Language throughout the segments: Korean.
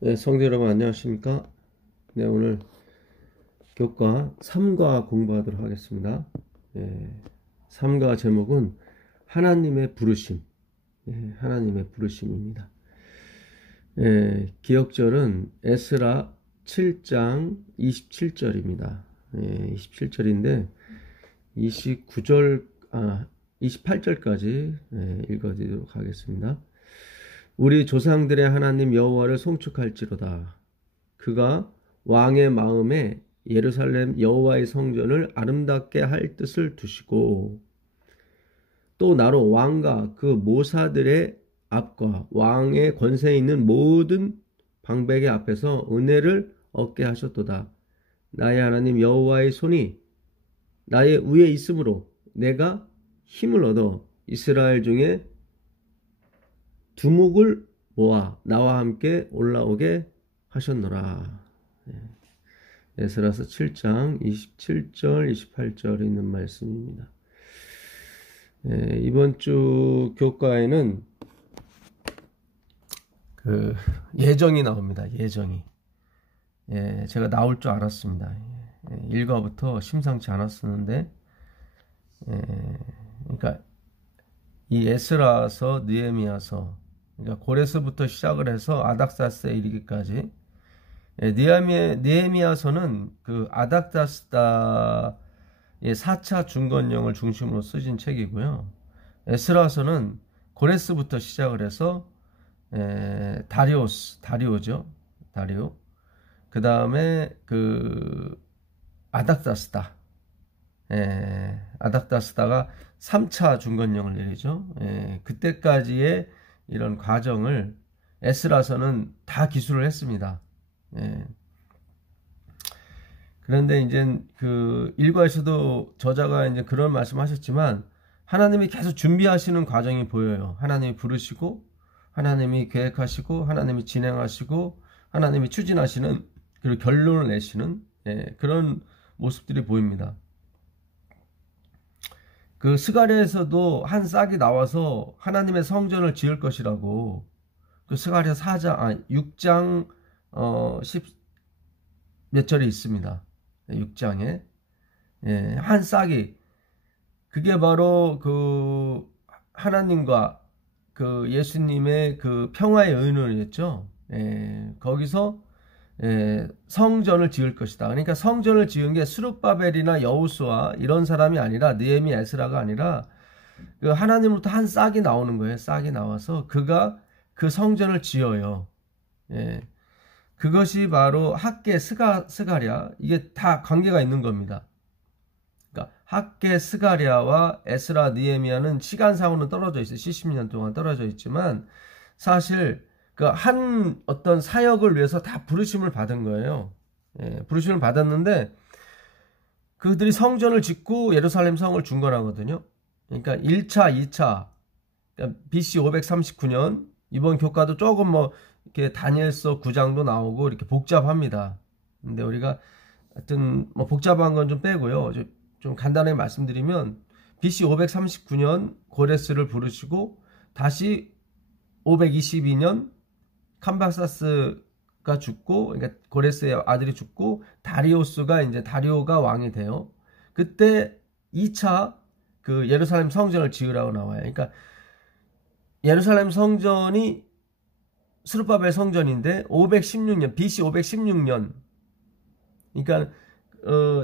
네, 성도 여러분 안녕하십니까? 네, 오늘 교과 3과 공부하도록 하겠습니다. 3과 제목은 하나님의 부르심, 하나님의 부르심입니다. 기억절은 에스라 7장 27절입니다. 27절인데 28절까지 읽어드리도록 하겠습니다. 우리 조상들의 하나님 여호와를 송축할지로다. 그가 왕의 마음에 예루살렘 여호와의 성전을 아름답게 할 뜻을 두시고 또 나로 왕과 그 모사들의 앞과 왕의 권세에 있는 모든 방백의 앞에서 은혜를 얻게 하셨도다. 나의 하나님 여호와의 손이 나의 위에 있으므로 내가 힘을 얻어 이스라엘 중에 두목을 모아 나와 함께 올라오게 하셨노라. 에스라서 7장 27절 28절에 있는 말씀입니다. 이번 주 교과에는 그 예정이 나옵니다. 예정이. 제가 나올 줄 알았습니다. 1과부터 심상치 않았었는데 그러니까 이 에스라서 느헤미야서 그러니까 고레스부터 시작을 해서 아닥사스에 이르기까지 느헤미야서는 그 아닥사스다의 4차 중건령을 중심으로 쓰신 책이고요. 에스라서는 고레스부터 시작을 해서 다리오죠. 다리오. 그 다음에 그 아닥사스다. 아닥사스다가 3차 중건령을 내리죠. 그때까지의 이런 과정을 에스라서는 다 기술을 했습니다. 그런데 이제 그 일과에서도 저자가 이제 그런 말씀하셨지만 하나님이 계속 준비하시는 과정이 보여요. 하나님이 부르시고 하나님이 계획하시고 하나님이 진행하시고 하나님이 추진하시는 그리고 결론을 내시는 그런 모습들이 보입니다. 그 스가랴에서도 한 싹이 나와서 하나님의 성전을 지을 것이라고 그 스가랴 6장 10 몇 절에 있습니다. 6장에 한 싹이 그게 바로 그 하나님과 그 예수님의 그 평화의 의논이었죠. 거기서 성전을 지을 것이다. 그러니까 성전을 지은 게 스룹바벨이나 여호수아 이런 사람이 아니라 느헤미야 에스라가 아니라 그 하나님으로부터 한 싹이 나오는 거예요. 싹이 나와서 그가 그 성전을 지어요. 그것이 바로 학계 스가랴 이게 다 관계가 있는 겁니다. 그러니까 학계 스가랴와 에스라 느헤미야는 시간상으로는 떨어져 있어요. 70년 동안 떨어져 있지만 사실 그 한 어떤 사역을 위해서 다 부르심을 받은 거예요. 부르심을 받았는데 그들이 성전을 짓고 예루살렘 성을 중건하거든요. 그러니까 1차, 2차, 그러니까 BC 539년 이번 교과도 조금 뭐 이렇게 다니엘서 9장도 나오고 이렇게 복잡합니다. 근데 우리가 하여튼 뭐 복잡한 건 좀 빼고요. 좀 간단하게 말씀드리면 BC 539년 고레스를 부르시고 다시 522년 캄바사스가 죽고 그러니까 고레스의 아들이 죽고 다리오스가 이제 다리오가 왕이 돼요. 그때 2차 그 예루살렘 성전을 지으라고 나와요. 그러니까 예루살렘 성전이 스룹바벨 성전인데 516년 BC 516년 그러니까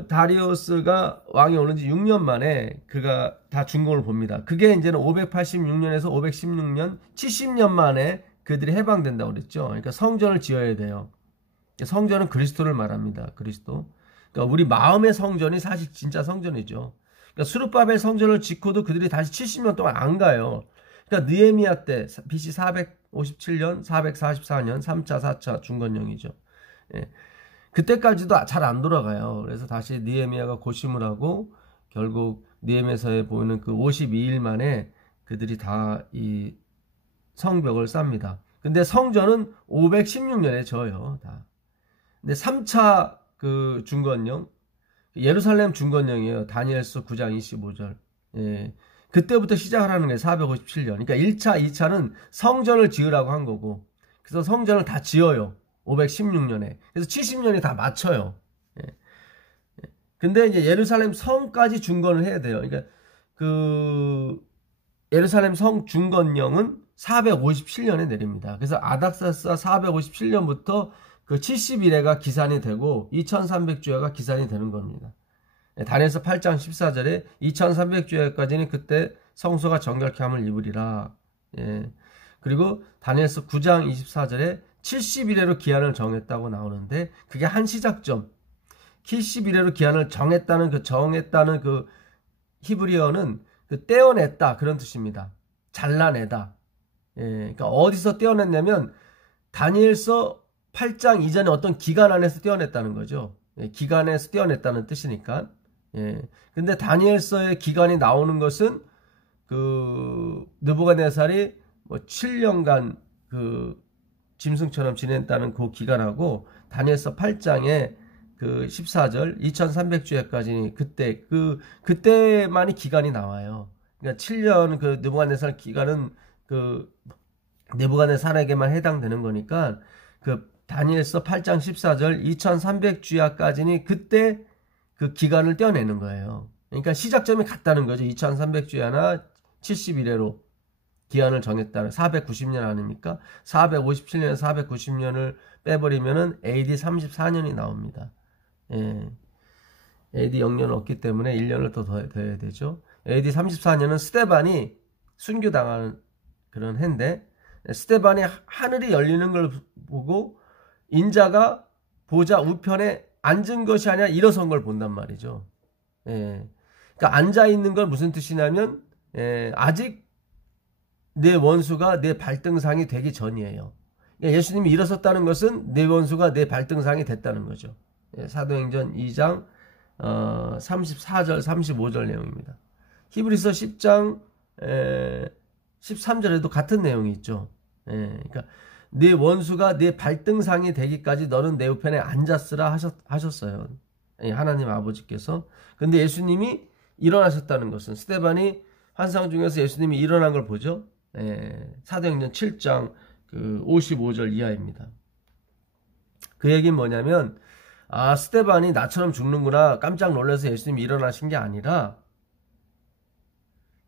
다리오스가 왕이 오른 지 6년 만에 그가 다 준공을 봅니다. 그게 이제는 586년에서 516년 70년 만에 그들이 해방된다고 그랬죠. 그러니까 성전을 지어야 돼요. 성전은 그리스도를 말합니다. 그리스도. 그러니까 우리 마음의 성전이 사실 진짜 성전이죠. 그러니까 스룹바벨 성전을 짓고도 그들이 다시 70년 동안 안 가요. 그러니까 느헤미야 때 BC 457년, 444년 3차, 4차 중건령이죠. 그때까지도 잘 안 돌아가요. 그래서 다시 느헤미야가 고심을 하고 결국 느헤미야서에 보이는 그 52일 만에 그들이 다 이 성벽을 쌉니다. 근데 성전은 516년에 져요. 다. 근데 3차 그 중건령 예루살렘 중건령이에요. 다니엘서 9장 25절. 그때부터 시작하라는 거예요. 457년. 그러니까 1차, 2차는 성전을 지으라고 한 거고 그래서 성전을 다 지어요. 516년에. 그래서 70년이 다 맞춰요. 예. 근데 이제 예루살렘 성까지 중건을 해야 돼요. 그러니까 그 예루살렘 성 중건령은 457년에 내립니다. 그래서 아닥사스가 457년부터 그 70일에가 기산이 되고 2300주야가 기산이 되는 겁니다. 다니엘서 8장 14절에 2300주야까지는 그때 성소가 정결케 함을 입으리라. 예. 그리고 다니엘서 9장 24절에 70일에로 기한을 정했다고 나오는데 그게 한 시작점. 70일에로 기한을 정했다는 그 히브리어는 그 떼어냈다 그런 뜻입니다. 잘라내다. 예. 그러니까 어디서 떼어냈냐면 다니엘서 8장 이전에 어떤 기간 안에서 떼어냈다는 거죠. 예. 기간에서 떼어냈다는 뜻이니까. 예. 근데 다니엘서의 기간이 나오는 것은 그 느부갓네살이 뭐 7년간 그 짐승처럼 지냈다는 그 기간하고 다니엘서 8장에 그 14절 2300주야까지 그때만이 기간이 나와요. 그러니까 7년 그 느부갓네살 기간은 그 느부갓네살에게만 해당되는 거니까 그 다니엘서 8장 14절 2300주야까지는 그때 그 기간을 떼어내는 거예요. 그러니까 시작점이 같다는 거죠. 2300주야나 71회로 기한을 정했다는 490년 아닙니까? 457년에서 490년을 빼버리면은 AD 34년이 나옵니다. 예. AD 0년 없기 때문에 1년을 더 더해야 되죠. AD 34년은 스데반이 순교당하는 그런 해인데 스데반이 하늘이 열리는 걸 보고 인자가 보좌 우편에 앉은 것이 아니라 일어선 걸 본단 말이죠. 예. 그러니까 앉아 있는 건 무슨 뜻이냐면 아직 내 원수가 내 발등상이 되기 전이에요. 예수님이 일어섰다는 것은 내 원수가 내 발등상이 됐다는 거죠. 사도행전 2장 34절 35절 내용입니다. 히브리서 10장 13절에도 같은 내용이 있죠. 그러니까 내 원수가 내 발등상이 되기까지 너는 내 우편에 앉았으라 하셨어요. 하나님 아버지께서. 근데 예수님이 일어나셨다는 것은 스데반이 환상 중에서 예수님이 일어난 걸 보죠. 사도행전 7장 그 55절 이하입니다. 그 얘기는 뭐냐면 스데반이 나처럼 죽는구나 깜짝 놀라서 예수님이 일어나신 게 아니라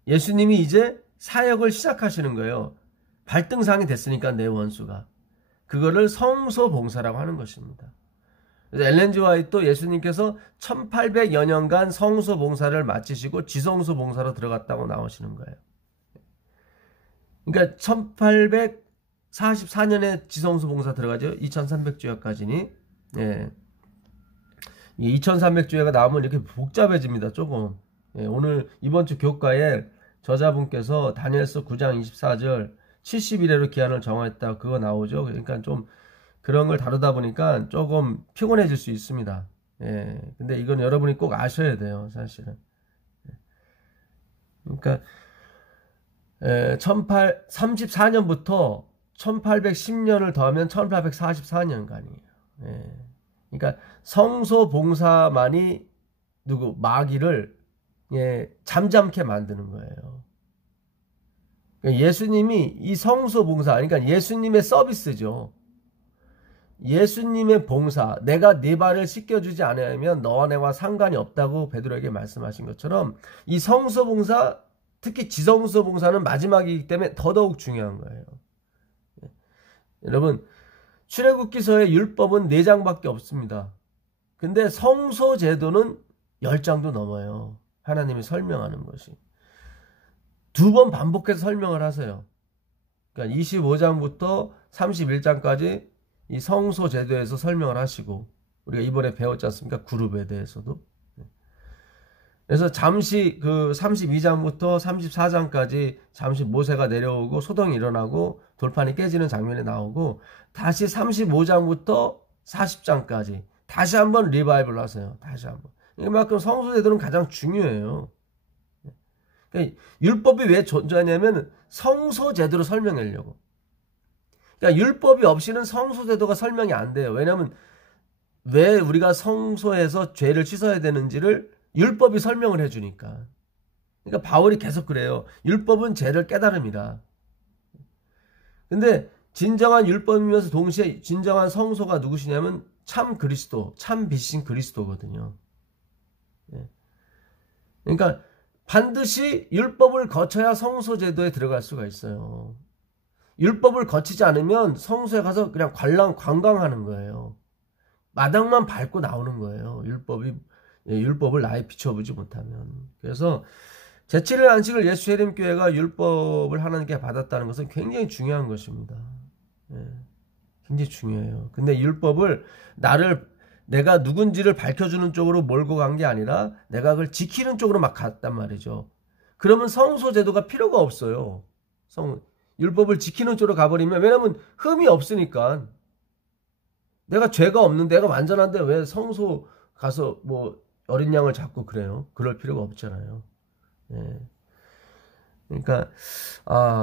예수님이 이제 사역을 시작하시는 거예요. 발등상이 됐으니까 내 원수가. 그거를 성소봉사라고 하는 것입니다. 그래서 엘렌 지 화이트도 예수님께서 1800여 년간 성소봉사를 마치시고 지성소봉사로 들어갔다고 나오시는 거예요. 그러니까 1844년에 지성소봉사 들어가죠. 2300주야까지니. 예. 2300주야가 나오면 이렇게 복잡해집니다. 조금. 오늘 이번 주 교과에 저자분께서 다니엘서 9장 24절 70일에로 기한을 정했다 그거 나오죠. 그러니까 좀 그런 걸 다루다 보니까 조금 피곤해질 수 있습니다. 근데 이건 여러분이 꼭 아셔야 돼요, 사실은. 그러니까 34년부터 1810년을 더하면 1844년간이에요. 그러니까 성소 봉사만이 마귀를 잠잠케 만드는 거예요. 그러니까 예수님이 이 성소 봉사, 그러니까 예수님의 서비스죠. 예수님의 봉사, 내가 네 발을 씻겨주지 않으면 너와 내와 상관이 없다고 베드로에게 말씀하신 것처럼 이 성소 봉사, 특히 지성소 봉사는 마지막이기 때문에 더더욱 중요한 거예요. 여러분, 출애굽기서의 율법은 4장밖에 없습니다. 근데 성소 제도는 10장도 넘어요. 하나님이 설명하는 것이. 2번 반복해서 설명을 하세요. 그러니까 25장부터 31장까지 이 성소 제도에서 설명을 하시고, 우리가 이번에 배웠지 않습니까? 그룹에 대해서도. 그래서 잠시 그 32장부터 34장까지 잠시 모세가 내려오고 소동이 일어나고 돌판이 깨지는 장면이 나오고, 다시 35장부터 40장까지 다시 한번 리바이벌 하세요. 다시 한번. 이만큼 성소 제도는 가장 중요해요. 그러니까 율법이 왜 존재하냐면 성소 제도로 설명하려고. 그러니까 율법이 없이는 성소 제도가 설명이 안 돼요. 왜냐하면 왜 우리가 성소에서 죄를 씻어야 되는지를 율법이 설명을 해주니까. 그러니까 바울이 계속 그래요. 율법은 죄를 깨달음이라. 근데 진정한 율법이면서 동시에 진정한 성소가 누구시냐면 참 그리스도, 참 빛인 그리스도거든요. 예. 그러니까 반드시 율법을 거쳐야 성소 제도에 들어갈 수가 있어요. 율법을 거치지 않으면 성소에 가서 그냥 관광하는 거예요. 마당만 밟고 나오는 거예요. 율법을 나에 비춰보지 못하면. 그래서 제7일 안식을 예수 재림교회가 율법을 하나님께 받았다는 것은 굉장히 중요한 것입니다. 예, 굉장히 중요해요. 근데 율법을 내가 누군지를 밝혀주는 쪽으로 몰고 간 게 아니라 내가 그걸 지키는 쪽으로 막 갔단 말이죠. 그러면 성소 제도가 필요가 없어요. 율법을 지키는 쪽으로 가버리면, 왜냐면 흠이 없으니까. 내가 죄가 없는데, 내가 완전한데 왜 성소 가서 뭐 어린 양을 잡고 그래요? 그럴 필요가 없잖아요. 예. 그러니까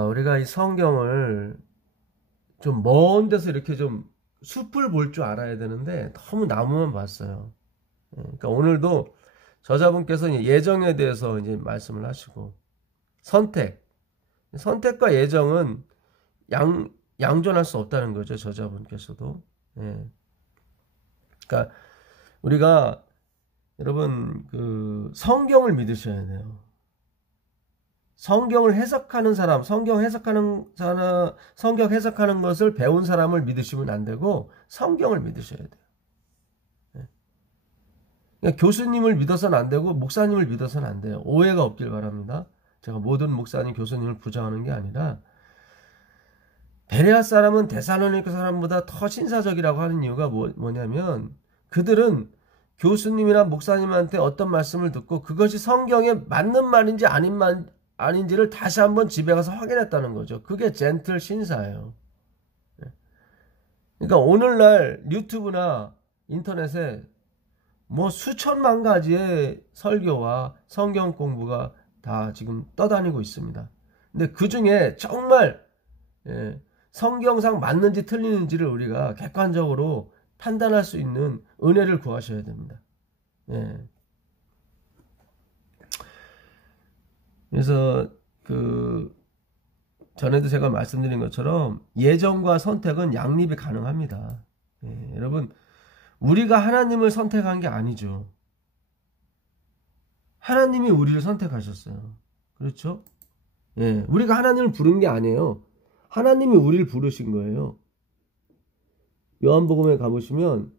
우리가 이 성경을 좀 먼 데서 이렇게 좀 숲을 볼 줄 알아야 되는데 너무 나무만 봤어요. 예. 그러니까 오늘도 저자분께서 예정에 대해서 이제 말씀을 하시고, 선택과 예정은 양존할 수 없다는 거죠. 저자분께서도. 예. 그러니까 우리가 여러분 성경을 믿으셔야 돼요. 성경 해석하는 것을 배운 사람을 믿으시면 안 되고 성경을 믿으셔야 돼요. 예. 그러니까 교수님을 믿어서는 안 되고 목사님을 믿어서는 안 돼요. 오해가 없길 바랍니다. 제가 모든 목사님, 교수님을 부정하는 게 아니라, 베레아 사람은 데살로니가 사람보다 더 신사적이라고 하는 이유가 뭐냐면, 그들은 교수님이나 목사님한테 어떤 말씀을 듣고 그것이 성경에 맞는 말인지 아닌지를 다시 한번 집에 가서 확인했다는 거죠. 그게 젠틀 신사예요. 그러니까 오늘날 유튜브나 인터넷에 뭐 수천만 가지의 설교와 성경 공부가 다 지금 떠다니고 있습니다. 근데 그 중에 정말 성경상 맞는지 틀리는지를 우리가 객관적으로 판단할 수 있는 은혜를 구하셔야 됩니다. 예. 그래서 전에도 제가 말씀드린 것처럼 예정과 선택은 양립이 가능합니다. 예. 여러분, 우리가 하나님을 선택한 게 아니죠. 하나님이 우리를 선택하셨어요. 그렇죠? 예, 우리가 하나님을 부른 게 아니에요. 하나님이 우리를 부르신 거예요. 요한복음에 가보시면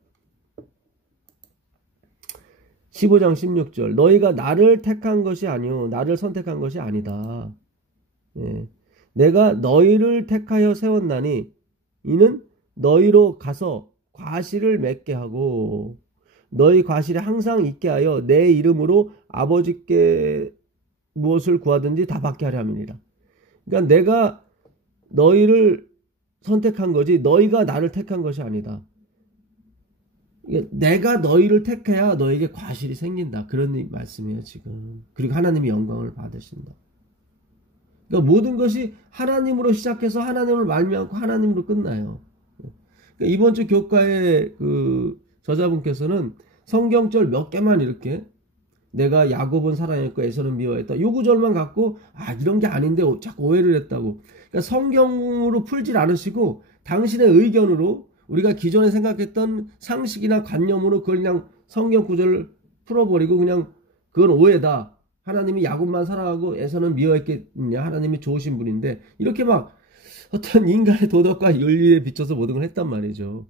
15장 16절, 너희가 나를 택한 것이 아니요 나를 선택한 것이 아니다. 예, 내가 너희를 택하여 세웠나니 이는 너희로 가서 과실을 맺게 하고 너희 과실에 항상 있게 하여 내 이름으로 아버지께 무엇을 구하든지 다 받게 하려 함이니라. 그러니까 내가 너희를 선택한 거지 너희가 나를 택한 것이 아니다. 내가 너희를 택해야 너에게 과실이 생긴다. 그런 말씀이에요 지금. 그리고 하나님이 영광을 받으신다. 그러니까 모든 것이 하나님으로 시작해서 하나님을 말미암고 하나님으로 끝나요. 그러니까 이번 주 교과의 저자분께서는 성경절 몇 개만 이렇게, 내가 야곱은 사랑했고 에서는 미워했다, 요 구절만 갖고 이런 게 아닌데 자꾸 오해를 했다고. 그러니까 성경으로 풀질 않으시고 당신의 의견으로, 우리가 기존에 생각했던 상식이나 관념으로 그걸 그냥 성경 구절을 풀어버리고 그냥 그건 오해다, 하나님이 야곱만 사랑하고 에서는 미워했겠냐, 하나님이 좋으신 분인데, 이렇게 막 어떤 인간의 도덕과 윤리에 비춰서 모든 걸 했단 말이죠.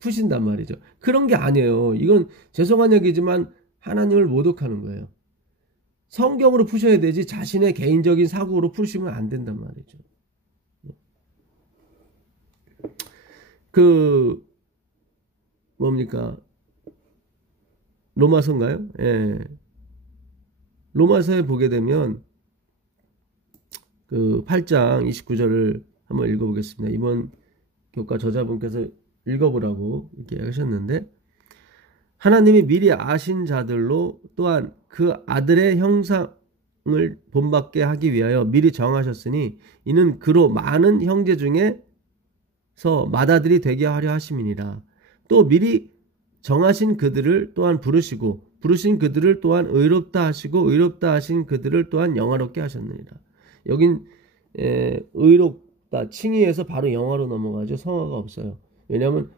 푸신단 말이죠. 그런 게 아니에요. 이건 죄송한 얘기지만 하나님을 모독하는 거예요. 성경으로 푸셔야 되지 자신의 개인적인 사고로 푸시면 안 된단 말이죠. 뭡니까? 로마서인가요? 예. 로마서에 보게 되면 8장 29절을 한번 읽어보겠습니다. 이번 교과 저자분께서 읽어보라고 이렇게 하셨는데, 하나님이 미리 아신 자들로 또한 그 아들의 형상을 본받게 하기 위하여 미리 정하셨으니 이는 그로 많은 형제 중에서 맏아들이 되게 하려 하심이니라. 또 미리 정하신 그들을 또한 부르시고 부르신 그들을 또한 의롭다 하시고 의롭다 하신 그들을 또한 영화롭게 하셨느니라. 여긴 없다. 칭의에서 바로 영어로 넘어가죠. 성화가 없어요. 왜냐하면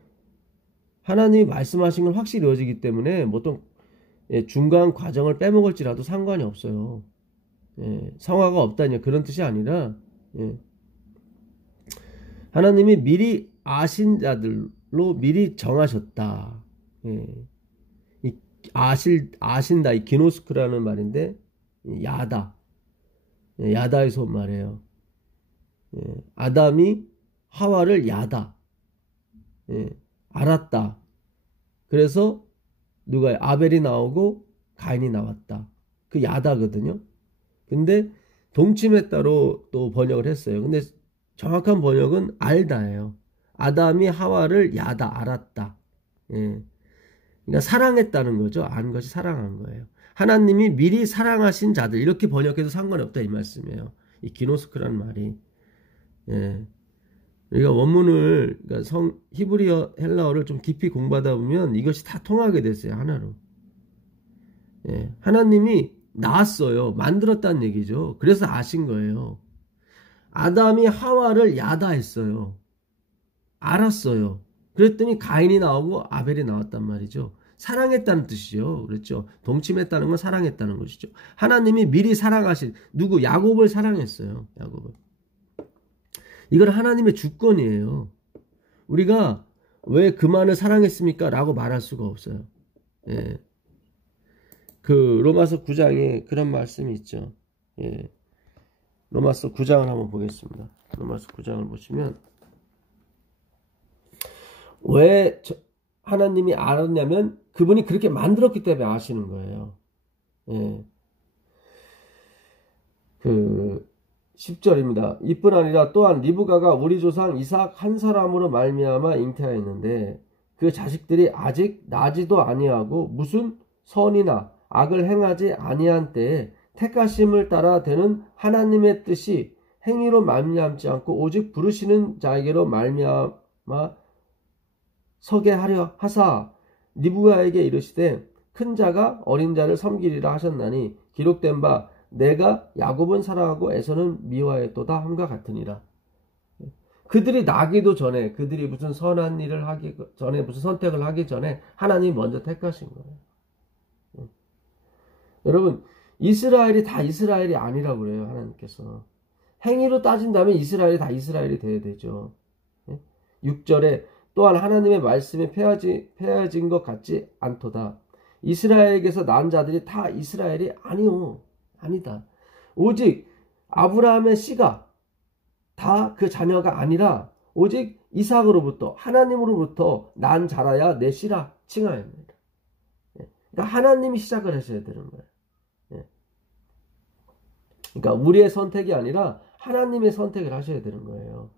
하나님이 말씀하신 건 확실히 이루어지기 때문에 보통 중간 과정을 빼먹을지라도 상관이 없어요. 성화가 없다니 그런 뜻이 아니라 하나님이 미리 아신 자들로 미리 정하셨다. 이 아신다 이 기노스크라는 말인데 야다. 야다에서 온 말이에요. 아담이 하와를 야다. 알았다. 그래서 누가 아벨이 나오고 가인이 나왔다. 그 야다거든요. 근데 동침했다로 또 번역을 했어요. 근데 정확한 번역은 알다예요. 아담이 하와를 야다 알았다. 그러니까 사랑했다는 거죠. 안 것이 사랑한 거예요. 하나님이 미리 사랑하신 자들 이렇게 번역해도 상관이 없다 이 말씀이에요. 이 기노스크라는 말이. 우리가 원문을 그러니까 히브리어 헬라어를 좀 깊이 공부하다 보면 이것이 다 통하게 됐어요. 하나로. 하나님이 낳았어요. 만들었다는 얘기죠. 그래서 아신 거예요. 아담이 하와를 야다했어요. 알았어요. 그랬더니 가인이 나오고 아벨이 나왔단 말이죠. 사랑했다는 뜻이죠. 그렇죠. 동침했다는 건 사랑했다는 것이죠. 하나님이 미리 사랑하신 누구? 야곱을 사랑했어요. 야곱을. 이건 하나님의 주권이에요. 우리가 왜 그만을 사랑했습니까? 라고 말할 수가 없어요. 그 로마서 9장에 그런 말씀이 있죠. 로마서 9장을 한번 보겠습니다. 로마서 9장을 보시면 왜 하나님이 알았냐면 그분이 그렇게 만들었기 때문에 아시는 거예요. 그 10절입니다. 이뿐 아니라 또한 리브가가 우리 조상 이삭 한 사람으로 말미암아 잉태하였는데 그 자식들이 아직 나지도 아니하고 무슨 선이나 악을 행하지 아니한 때에 택하심을 따라 되는 하나님의 뜻이 행위로 말미암지 않고 오직 부르시는 자에게로 말미암아 서게 하려 하사 리브가에게 이르시되 큰 자가 어린 자를 섬기리라 하셨나니 기록된 바 내가 야곱은 사랑하고 에서는 미워했도다 함과 같으니라. 그들이 나기도 전에 그들이 무슨 선한 일을 하기 전에 무슨 선택을 하기 전에 하나님이 먼저 택하신 거예요. 여러분 이스라엘이 다 이스라엘이 아니라고 그래요. 하나님께서 행위로 따진다면 이스라엘이 다 이스라엘이 돼야 되죠. 6절에 또한 하나님의 말씀이 폐하진 것 같지 않도다. 이스라엘에게서 난 자들이 다 이스라엘이 아니오. 아니다. 오직 아브라함의 씨가 다 그 자녀가 아니라 오직 이삭으로부터 하나님으로부터 난 자라야 내 씨라 칭하였습니다. 그러니까 하나님이 시작을 하셔야 되는 거예요. 그러니까 우리의 선택이 아니라 하나님의 선택을 하셔야 되는 거예요.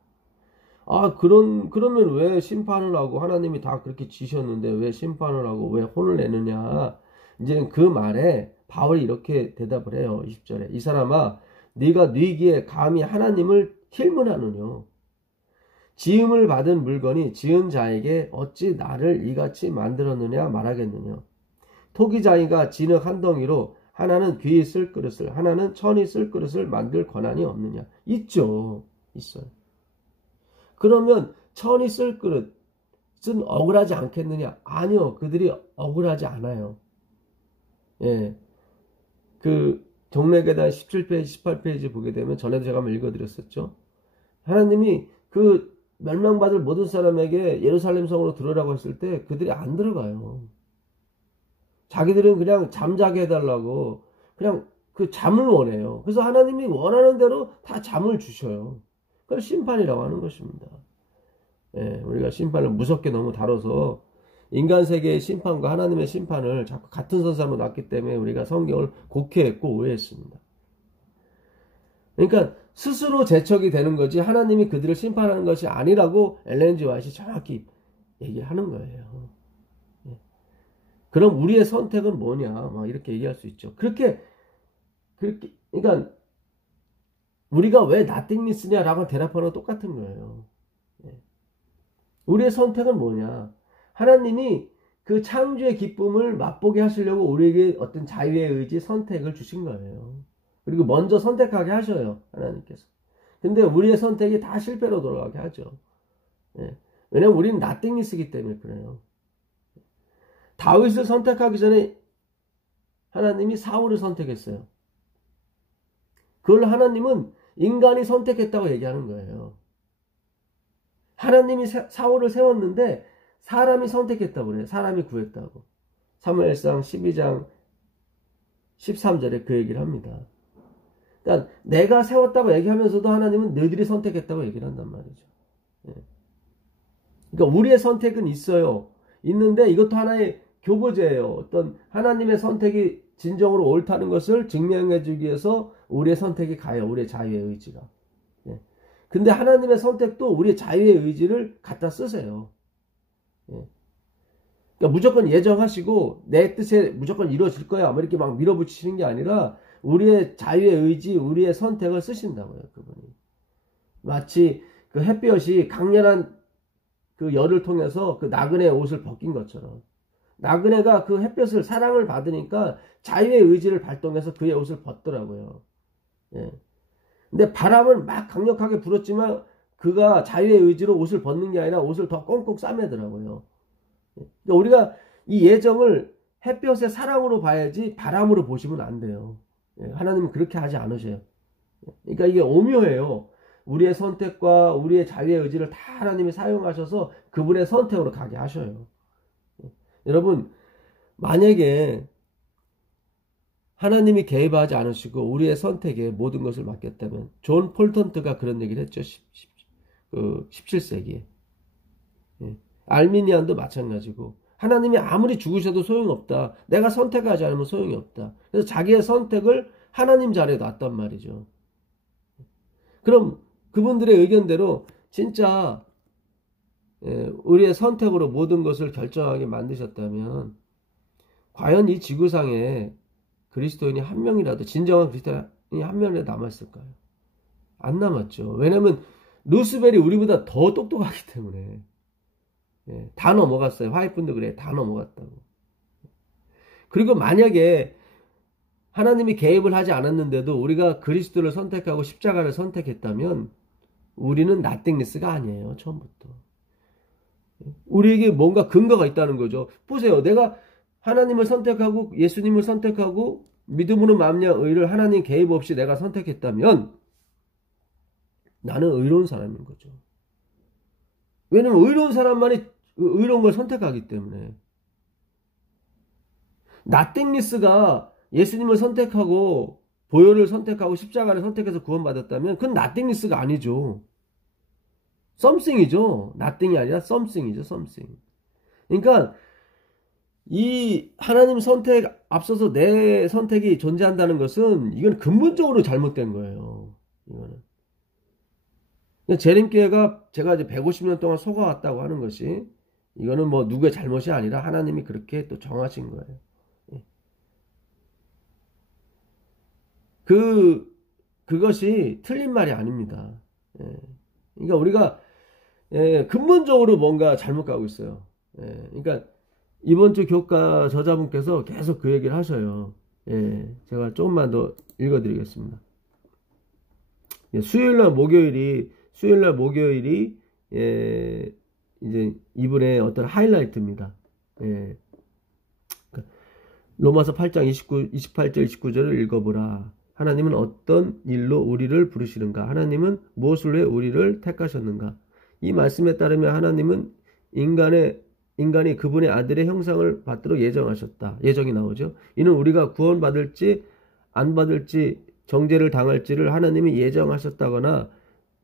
그러면 왜 심판을 하고 하나님이 다 그렇게 지셨는데 왜 심판을 하고 왜 혼을 내느냐. 이제 그 말에 바울이 이렇게 대답을 해요. 20절에 이 사람아 네가 뉘기에 감히 하나님을 힐문하느냐. 지음을 받은 물건이 지은 자에게 어찌 나를 이같이 만들었느냐 말하겠느냐. 토기장이가 진흙 한 덩이로 하나는 귀 쓸 그릇을 하나는 천이 쓸 그릇을 만들 권한이 없느냐. 있죠. 있어요. 그러면 천이 쓸 그릇은 억울하지 않겠느냐. 아니요. 그들이 억울하지 않아요. 그 종래계단 17페이지 18페이지 보게 되면 전에도 제가 한번 읽어드렸었죠. 하나님이 그 멸망받을 모든 사람에게 예루살렘 성으로 들어오라고 했을 때 그들이 안 들어가요. 자기들은 그냥 잠자게 해달라고 그냥 그 잠을 원해요. 그래서 하나님이 원하는 대로 다 잠을 주셔요. 그걸 심판이라고 하는 것입니다. 우리가 심판을 무섭게 너무 다뤄서 인간 세계의 심판과 하나님의 심판을 자꾸 같은 선상으로 놨기 때문에 우리가 성경을 곡해했고 오해했습니다. 그러니까 스스로 제척이 되는 거지 하나님이 그들을 심판하는 것이 아니라고 엘렌 G. 화이트가 정확히 얘기하는 거예요. 그럼 우리의 선택은 뭐냐 막 이렇게 얘기할 수 있죠. 그러니까 우리가 왜 nothingness냐라고 대답하는 거 똑같은 거예요. 우리의 선택은 뭐냐. 하나님이 그 창조의 기쁨을 맛보게 하시려고 우리에게 어떤 자유의 의지 선택을 주신 거예요. 그리고 먼저 선택하게 하셔요. 하나님께서. 근데 우리의 선택이 다 실패로 돌아가게 하죠. 예. 왜냐면 우리는 nothingness이기 때문에 그래요. 다윗을 선택하기 전에 하나님이 사울을 선택했어요. 그걸 하나님은 인간이 선택했다고 얘기하는 거예요. 하나님이 사울을 세웠는데 사람이 선택했다고 그래요. 사람이 구했다고. 사무엘상 12장 13절에 그 얘기를 합니다. 그러니까 내가 세웠다고 얘기하면서도 하나님은 너희들이 선택했다고 얘기를 한단 말이죠. 그러니까 우리의 선택은 있어요. 있는데 이것도 하나의 교보제예요. 어떤 하나님의 선택이 진정으로 옳다는 것을 증명해 주기 위해서 우리의 선택이 가요. 우리의 자유의 의지가. 근데 하나님의 선택도 우리의 자유의 의지를 갖다 쓰세요. 그러니까 무조건 예정하시고 내 뜻에 무조건 이루어질 거야. 뭐 이렇게 막 밀어붙이시는 게 아니라 우리의 자유의 의지, 우리의 선택을 쓰신다고요. 그분이. 마치 그 햇볕이 강렬한 그 열을 통해서 그 나그네의 옷을 벗긴 것처럼 나그네가 그 햇볕을 사랑을 받으니까 자유의 의지를 발동해서 그의 옷을 벗더라고요. 근데 바람은 막 강력하게 불었지만 그가 자유의 의지로 옷을 벗는 게 아니라 옷을 더 꽁꽁 싸매더라고요. 그러니까 우리가 이 예정을 햇볕의 사랑으로 봐야지 바람으로 보시면 안 돼요. 하나님은 그렇게 하지 않으셔요. 그러니까 이게 오묘해요. 우리의 선택과 우리의 자유의 의지를 다 하나님이 사용하셔서 그분의 선택으로 가게 하셔요. 여러분, 만약에 하나님이 개입하지 않으시고 우리의 선택에 모든 것을 맡겼다면, 존 폴턴트가 그런 얘기를 했죠. 17세기에. 알미니안도 마찬가지고 하나님이 아무리 죽으셔도 소용없다. 내가 선택하지 않으면 소용이 없다. 그래서 자기의 선택을 하나님 자리에 놨단 말이죠. 그럼 그분들의 의견대로 진짜 우리의 선택으로 모든 것을 결정하게 만드셨다면 과연 이 지구상에 그리스도인이 한 명이라도, 진정한 그리스도인이 한 명이라도 남았을까요? 안 남았죠. 왜냐하면 루스벨이 우리보다 더 똑똑하기 때문에. 다 넘어갔어요. 화이트분도 그래. 다 넘어갔다고. 그리고 만약에 하나님이 개입을 하지 않았는데도 우리가 그리스도를 선택하고 십자가를 선택했다면 우리는 nothingness가 아니에요. 처음부터. 우리에게 뭔가 근거가 있다는 거죠. 보세요. 내가 하나님을 선택하고 예수님을 선택하고 믿음으로 말미암아 의를 하나님 개입 없이 내가 선택했다면 나는 의로운 사람인 거죠. 왜냐면 의로운 사람만이 의로운 걸 선택하기 때문에. nothingness가 예수님을 선택하고 보혈을 선택하고 십자가를 선택해서 구원받았다면 그건 nothingness가 아니죠. something이죠. nothing이 아니라 something이죠. something. 그러니까 이 하나님 선택 앞서서 내 선택이 존재한다는 것은 이건 근본적으로 잘못된 거예요. 이거는. 재림교회가 제가 이제 150년 동안 속아왔다고 하는 것이 이거는 뭐 누구의 잘못이 아니라 하나님이 그렇게 또 정하신 거예요. 그것이 틀린 말이 아닙니다. 그러니까 우리가 근본적으로 뭔가 잘못 가고 있어요. 그러니까 이번 주 교과 저자분께서 계속 그 얘기를 하셔요. 제가 조금만 더 읽어드리겠습니다. 수요일날 목요일이 이제 이분의 어떤 하이라이트입니다. 로마서 8장 28절 29절을 읽어보라. 하나님은 어떤 일로 우리를 부르시는가? 하나님은 무엇을 위해 우리를 택하셨는가? 이 말씀에 따르면 하나님은 인간이 그분의 아들의 형상을 받도록 예정하셨다. 예정이 나오죠. 이는 우리가 구원받을지 안 받을지 정죄를 당할지를 하나님이 예정하셨다거나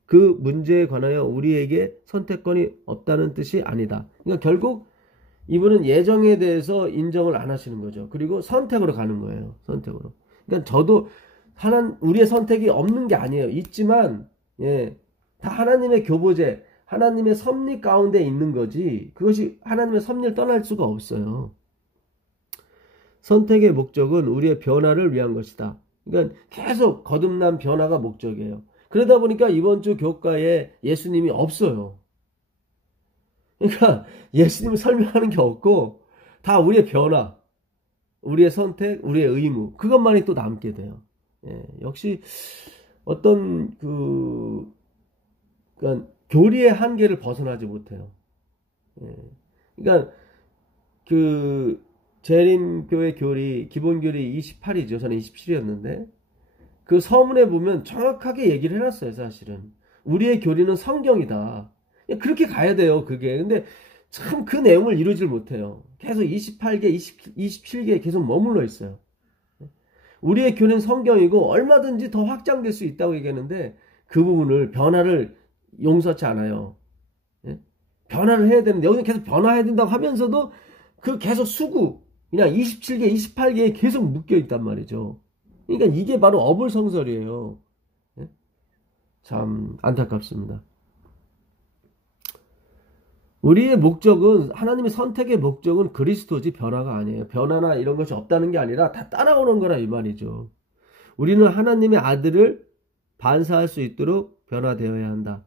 그 문제에 관하여 우리에게 선택권이 없다는 뜻이 아니다. 그러니까 결국 이분은 예정에 대해서 인정을 안 하시는 거죠. 그리고 선택으로 가는 거예요. 선택으로. 그러니까 저도 우리의 선택이 없는 게 아니에요. 있지만 다 하나님의 교보제, 하나님의 섭리 가운데 있는 거지 그것이 하나님의 섭리를 떠날 수가 없어요. 선택의 목적은 우리의 변화를 위한 것이다. 그러니까 계속 거듭난 변화가 목적이에요. 그러다 보니까 이번 주 교과에 예수님이 없어요. 그러니까 예수님을 설명하는 게 없고 다 우리의 변화, 우리의 선택, 우리의 의무 그것만이 또 남게 돼요. 역시 어떤 그러니까 교리의 한계를 벗어나지 못해요. 예. 그러니까 재림교회 교리 기본 교리 28이죠. 저는 27이었는데 그 서문에 보면 정확하게 얘기를 해놨어요. 사실은 우리의 교리는 성경이다. 그렇게 가야 돼요. 그게. 근데 참 그 내용을 이루질 못해요. 계속 28개, 27개에 계속 머물러 있어요. 우리의 교리는 성경이고 얼마든지 더 확장될 수 있다고 얘기하는데 그 부분을 변화를 용서치 않아요. 예? 변화를 해야 되는데 여기서 계속 변화해야 된다고 하면서도 그 계속 수구 그냥 27개, 28개에 계속 묶여 있단 말이죠. 그러니까 이게 바로 어불성설이에요. 예? 참 안타깝습니다. 우리의 목적은 하나님의 선택의 목적은 그리스도지 변화가 아니에요. 변화나 이런 것이 없다는 게 아니라 다 따라오는 거라 이 말이죠. 우리는 하나님의 아들을 반사할 수 있도록 변화되어야 한다.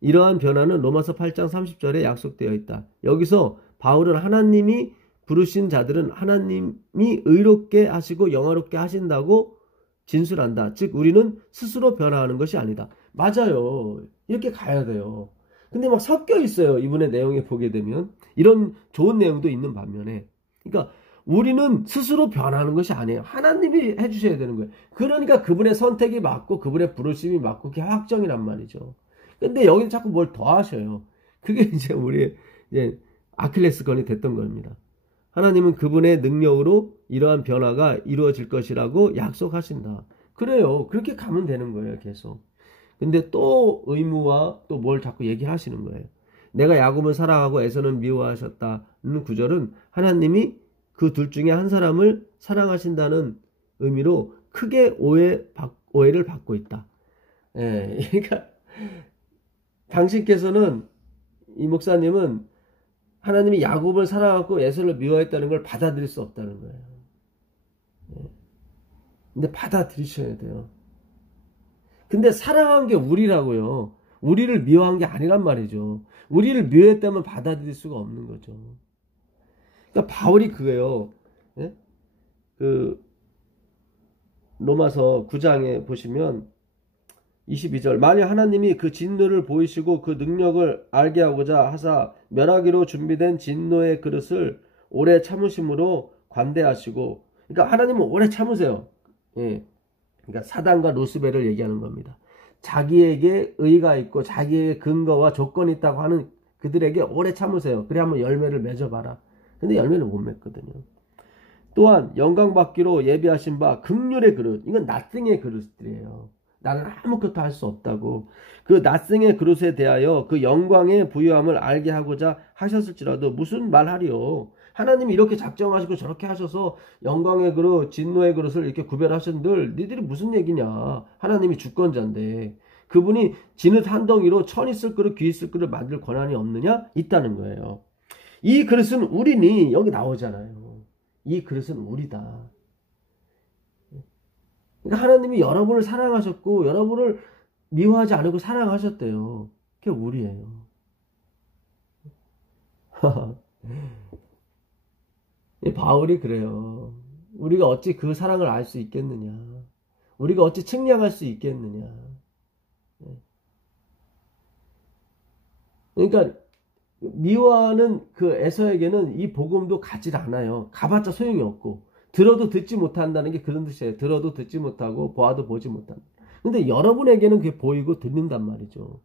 이러한 변화는 로마서 8장 30절에 약속되어 있다. 여기서 바울은 하나님이 부르신 자들은 하나님이 의롭게 하시고 영화롭게 하신다고 진술한다. 즉 우리는 스스로 변화하는 것이 아니다. 맞아요. 이렇게 가야 돼요. 근데 막 섞여 있어요. 이분의 내용에 보게 되면 이런 좋은 내용도 있는 반면에 그러니까 우리는 스스로 변하는 것이 아니에요. 하나님이 해주셔야 되는 거예요. 그러니까 그분의 선택이 맞고 그분의 부르심이 맞고 그게 확정이란 말이죠. 근데 여기는 자꾸 뭘 더 하셔요. 그게 이제 우리의 이제 아킬레스건이 됐던 겁니다. 하나님은 그분의 능력으로 이러한 변화가 이루어질 것이라고 약속하신다. 그래요. 그렇게 가면 되는 거예요. 계속. 근데 또 의무와 또 뭘 자꾸 얘기하시는 거예요. 내가 야곱을 사랑하고 에서는 미워하셨다는 구절은 하나님이 그 둘 중에 한 사람을 사랑하신다는 의미로 크게 오해를 받고 있다. 예, 그러니까 당신께서는 이 목사님은 하나님이 야곱을 사랑하고 에서를 미워했다는 걸 받아들일 수 없다는 거예요. 예. 근데 받아들이셔야 돼요. 근데 사랑한 게 우리라고요. 우리를 미워한 게 아니란 말이죠. 우리를 미워했다면 받아들일 수가 없는 거죠. 그러니까 바울이 그거예요. 예? 로마서 9장에 보시면 22절 만일 하나님이 그 진노를 보이시고 그 능력을 알게 하고자 하사 멸하기로 준비된 진노의 그릇을 오래 참으심으로 관대하시고 그러니까 하나님은 오래 참으세요. 예. 그러니까 사단과 루스벨을 얘기하는 겁니다. 자기에게 의가 있고 자기에게 근거와 조건이 있다고 하는 그들에게 오래 참으세요. 그래 한번 열매를 맺어봐라. 근데 열매를 못 맺거든요. 또한 영광받기로 예비하신 바 긍휼의 그릇 이건 나띵의 그릇들이에요. 나는 아무것도 할 수 없다고 그 나띵의 그릇에 대하여 그 영광의 부유함을 알게 하고자 하셨을지라도 무슨 말하리요. 하나님이 이렇게 작정하시고 저렇게 하셔서 영광의 그릇, 진노의 그릇을 이렇게 구별하신들 니들이 무슨 얘기냐. 하나님이 주권자인데 그분이 진흙 한 덩이로 천 있을 그릇, 귀 있을 그릇 만들 권한이 없느냐? 있다는 거예요. 이 그릇은 우리니 여기 나오잖아요. 이 그릇은 우리다. 그러니까 하나님이 여러분을 사랑하셨고 여러분을 미워하지 않고 사랑하셨대요. 그게 우리예요. 바울이 그래요. 우리가 어찌 그 사랑을 알 수 있겠느냐. 우리가 어찌 측량할 수 있겠느냐. 그러니까 미워하는 그 에서에게는 이 복음도 가지 않아요. 가봤자 소용이 없고 들어도 듣지 못한다는 게 그런 뜻이에요. 들어도 듣지 못하고 보아도 보지 못한다. 근데 여러분에게는 그게 보이고 들린단 말이죠.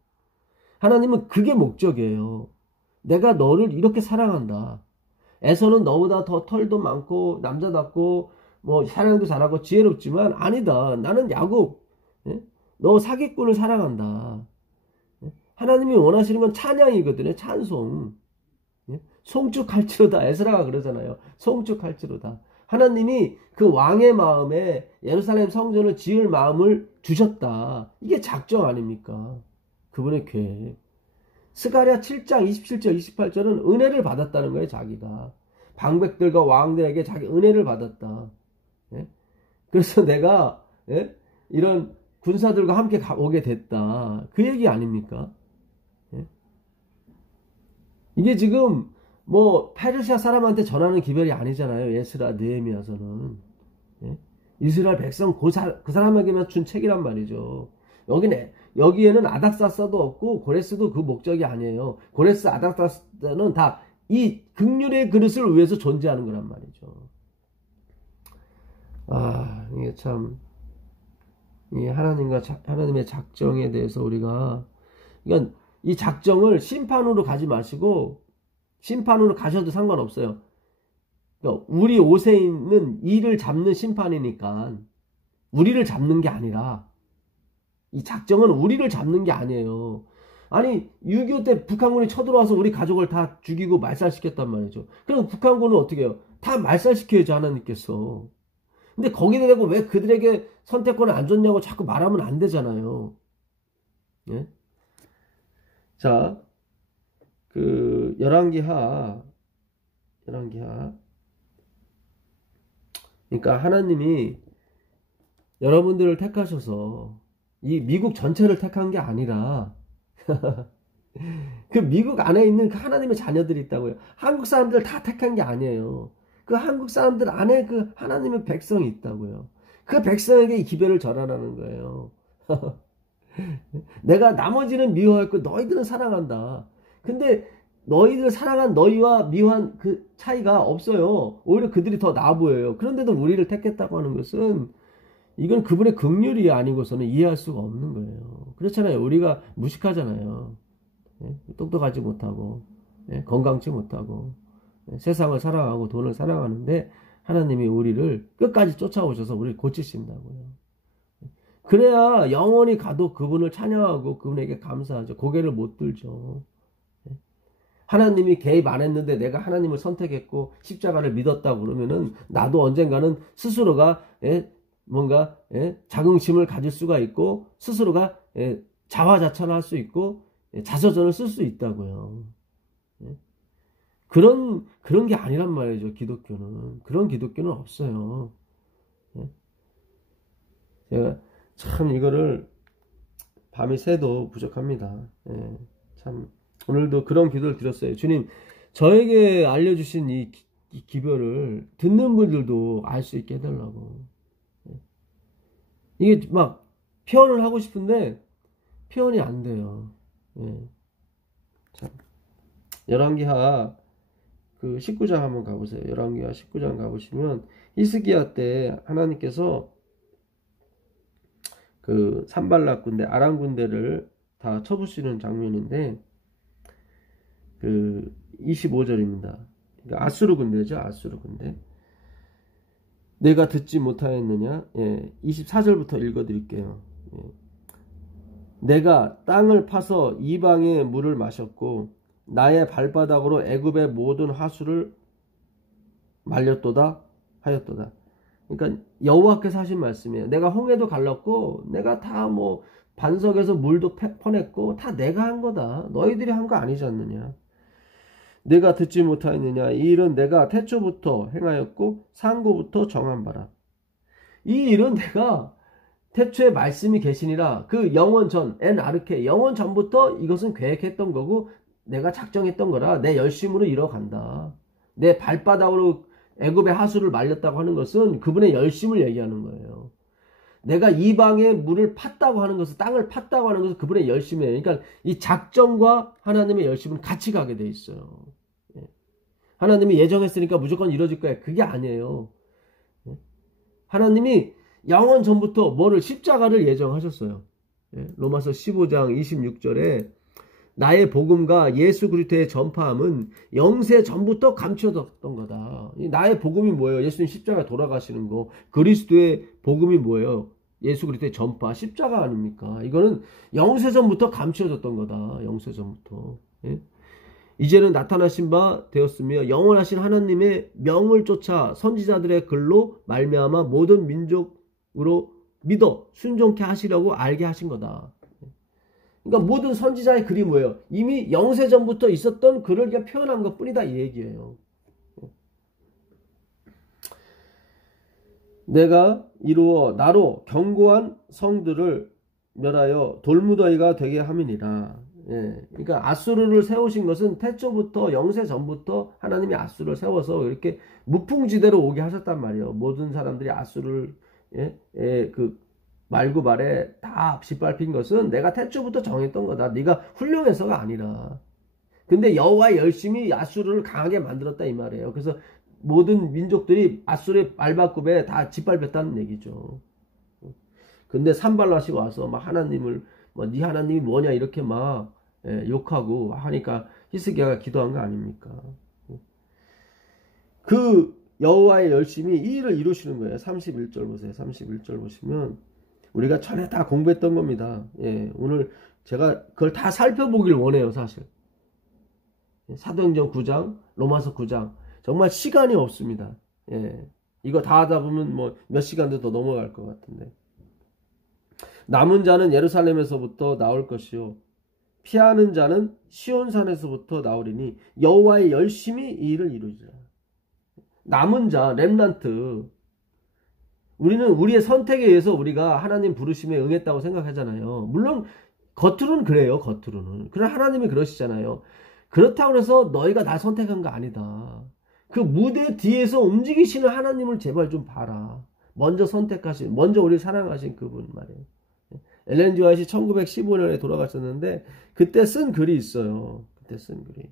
하나님은 그게 목적이에요. 내가 너를 이렇게 사랑한다. 에서는 너보다 더 털도 많고 남자답고 뭐 사랑도 잘하고 지혜롭지만 아니다. 나는 야곱, 너 사기꾼을 사랑한다. 하나님이 원하시는 건 찬양이거든요. 찬송. 송축할지로다. 에스라가 그러잖아요. 송축할지로다. 하나님이 그 왕의 마음에 예루살렘 성전을 지을 마음을 주셨다. 이게 작정 아닙니까? 그분의 계획. 스가랴 7장 27절 28절은 은혜를 받았다는 거예요. 자기가 방백들과 왕들에게 자기 은혜를 받았다. 예? 그래서 내가 이런 군사들과 함께 오게 됐다. 그 얘기 아닙니까? 예? 이게 지금 뭐 페르시아 사람한테 전하는 기별이 아니잖아요. 에스라 느헤미야서는. 예? 이스라엘 백성 그 사람에게만 준 책이란 말이죠. 여기에는 아닥사스도 없고 고레스도 그 목적이 아니에요. 고레스, 아닥사스는 다 이 긍휼의 그릇을 위해서 존재하는 거란 말이죠. 이게 참, 이 하나님의 작정에 대해서 우리가, 그러니까 이 작정을 심판으로 가지 마시고, 심판으로 가셔도 상관없어요. 그러니까 우리 옷에 있는 이를 잡는 심판이니까, 우리를 잡는 게 아니라, 이 작정은 우리를 잡는 게 아니에요. 아니 6.25 때 북한군이 쳐들어와서 우리 가족을 다 죽이고 말살시켰단 말이죠. 그럼 북한군은 어떻게 해요? 다 말살시켜야지 하나님께서. 근데 거기다 대고 왜 그들에게 선택권을 안 줬냐고 자꾸 말하면 안 되잖아요. 예? 자, 그 열왕기하 그러니까 하나님이 여러분들을 택하셔서 이 미국 전체를 택한 게 아니라 그 미국 안에 있는 그 하나님의 자녀들이 있다고요. 한국 사람들 다 택한 게 아니에요. 그 한국 사람들 안에 그 하나님의 백성이 있다고요. 그 백성에게 이 기별을 전하라는 거예요. 내가 나머지는 미워했고 너희들은 사랑한다. 근데 너희들 사랑한 너희와 미워한 그 차이가 없어요. 오히려 그들이 더 나아 보여요. 그런데도 우리를 택했다고 하는 것은 이건 그분의 긍휼이 아니고서는 이해할 수가 없는 거예요. 그렇잖아요. 우리가 무식하잖아요. 똑똑하지 못하고 건강치 못하고 세상을 사랑하고 돈을 사랑하는데 하나님이 우리를 끝까지 쫓아오셔서 우리를 고치신다고요. 그래야 영원히 가도 그분을 찬양하고 그분에게 감사하죠. 고개를 못 들죠. 하나님이 개입 안 했는데 내가 하나님을 선택했고 십자가를 믿었다 그러면은 나도 언젠가는 스스로가 뭔가 자긍심을 가질 수가 있고 스스로가 자화자찬할 수 있고 자서전을 쓸 수 있다고요. 그런 게 아니란 말이죠. 기독교는 그런 기독교는 없어요. 제가 참 이거를 밤이 새도 부족합니다. 참 오늘도 그런 기도를 드렸어요. 주님, 저에게 알려주신 이 기별을 듣는 분들도 알 수 있게 해달라고. 이게 막 표현을 하고 싶은데 표현이 안 돼요. 참. 열왕기하 그 19장 한번 가보세요. 열왕기하 19장 가보시면 히스기야 때 하나님께서 그 산발락 군대, 아람 군대를 다 쳐부시는 장면인데 그 25절입니다. 그러니까 아수르 군대죠. 아수르 군대. 내가 듣지 못하였느냐? 24절부터 읽어드릴게요. 내가 땅을 파서 이방의 물을 마셨고 나의 발바닥으로 애굽의 모든 하수를 말렸도다 하였도다. 그러니까 여호와께서 하신 말씀이에요. 내가 홍해도 갈랐고 내가 다 뭐 반석에서 물도 퍼냈고 다 내가 한 거다. 너희들이 한 거 아니지 않느냐. 내가 듣지 못하였느냐. 이 일은 내가 태초부터 행하였고 상고부터 정한 바라. 이 일은 내가 태초에 말씀이 계시니라. 그 영원 전 엔아르케 영원 전부터 이것은 계획했던 거고 내가 작정했던 거라. 내 열심으로 이뤄간다. 내 발바닥으로 애굽의 하수를 말렸다고 하는 것은 그분의 열심을 얘기하는 거예요. 내가 이방의 물을 팠다고 하는 것은 땅을 팠다고 하는 것은 그분의 열심이에요. 그러니까 이 작정과 하나님의 열심은 같이 가게 돼 있어요. 하나님이 예정했으니까 무조건 이루어질 거야. 그게 아니에요. 하나님이 영원 전부터 뭐를 십자가를 예정하셨어요. 로마서 15장 26절에 나의 복음과 예수 그리스도의 전파함은 영세 전부터 감춰졌던 거다. 나의 복음이 뭐예요? 예수님 십자가 돌아가시는 거. 그리스도의 복음이 뭐예요? 예수 그리스도의 전파, 십자가 아닙니까? 이거는 영세 전부터 감춰졌던 거다. 영세 전부터. 이제는 나타나신 바 되었으며 영원하신 하나님의 명을 쫓아 선지자들의 글로 말미암아 모든 민족으로 믿어 순종케 하시려고 알게 하신 거다. 그러니까 모든 선지자의 글이 뭐예요? 이미 영세 전부터 있었던 글을 그냥 표현한 것 뿐이다 이 얘기예요. 내가 이루어 나로 견고한 성들을 멸하여 돌무더기가 되게 함이니라. 그러니까 아수르를 세우신 것은 태초부터 영세 전부터 하나님이 아수르를 세워서 이렇게 무풍지대로 오게 하셨단 말이에요. 모든 사람들이 아수르를 말구 말에 다 짓밟힌 것은 내가 태초부터 정했던 거다. 네가 훌륭해서가 아니라. 근데 여호와의 열심히 아수르를 강하게 만들었다 이 말이에요. 그래서 모든 민족들이 아수르의 말바꿈에 다 짓밟혔다는 얘기죠. 근데 산발랏이 와서 막 하나님을 네 하나님이 뭐냐 이렇게 막 욕하고 하니까 히스기야가 기도한 거 아닙니까? 그 여호와의 열심히 이 일을 이루시는 거예요. 31절 보세요. 31절 보시면 우리가 전에 다 공부했던 겁니다. 오늘 제가 그걸 다 살펴보길 원해요. 사실 사도행전 9장 로마서 9장 정말 시간이 없습니다. 이거 다 하다 보면 뭐 몇 시간도 더 넘어갈 것 같은데, 남은 자는 예루살렘에서부터 나올 것이요 피하는 자는 시온산에서부터 나오리니 여호와의 열심히 이 일을 이루리라. 남은 자 렘넌트, 우리는 우리의 선택에 의해서 우리가 하나님 부르심에 응했다고 생각하잖아요. 물론 겉으로는 그래요. 겉으로는. 그러나 하나님이 그러시잖아요. 그렇다고 해서 너희가 나 선택한 거 아니다. 그 무대 뒤에서 움직이시는 하나님을 제발 좀 봐라. 먼저 선택하신, 먼저 우리 사랑하신 그분 말이에요. 엘렌 지 화이트이 1915년에 돌아가셨는데 그때 쓴 글이 있어요. 그때 쓴 글이.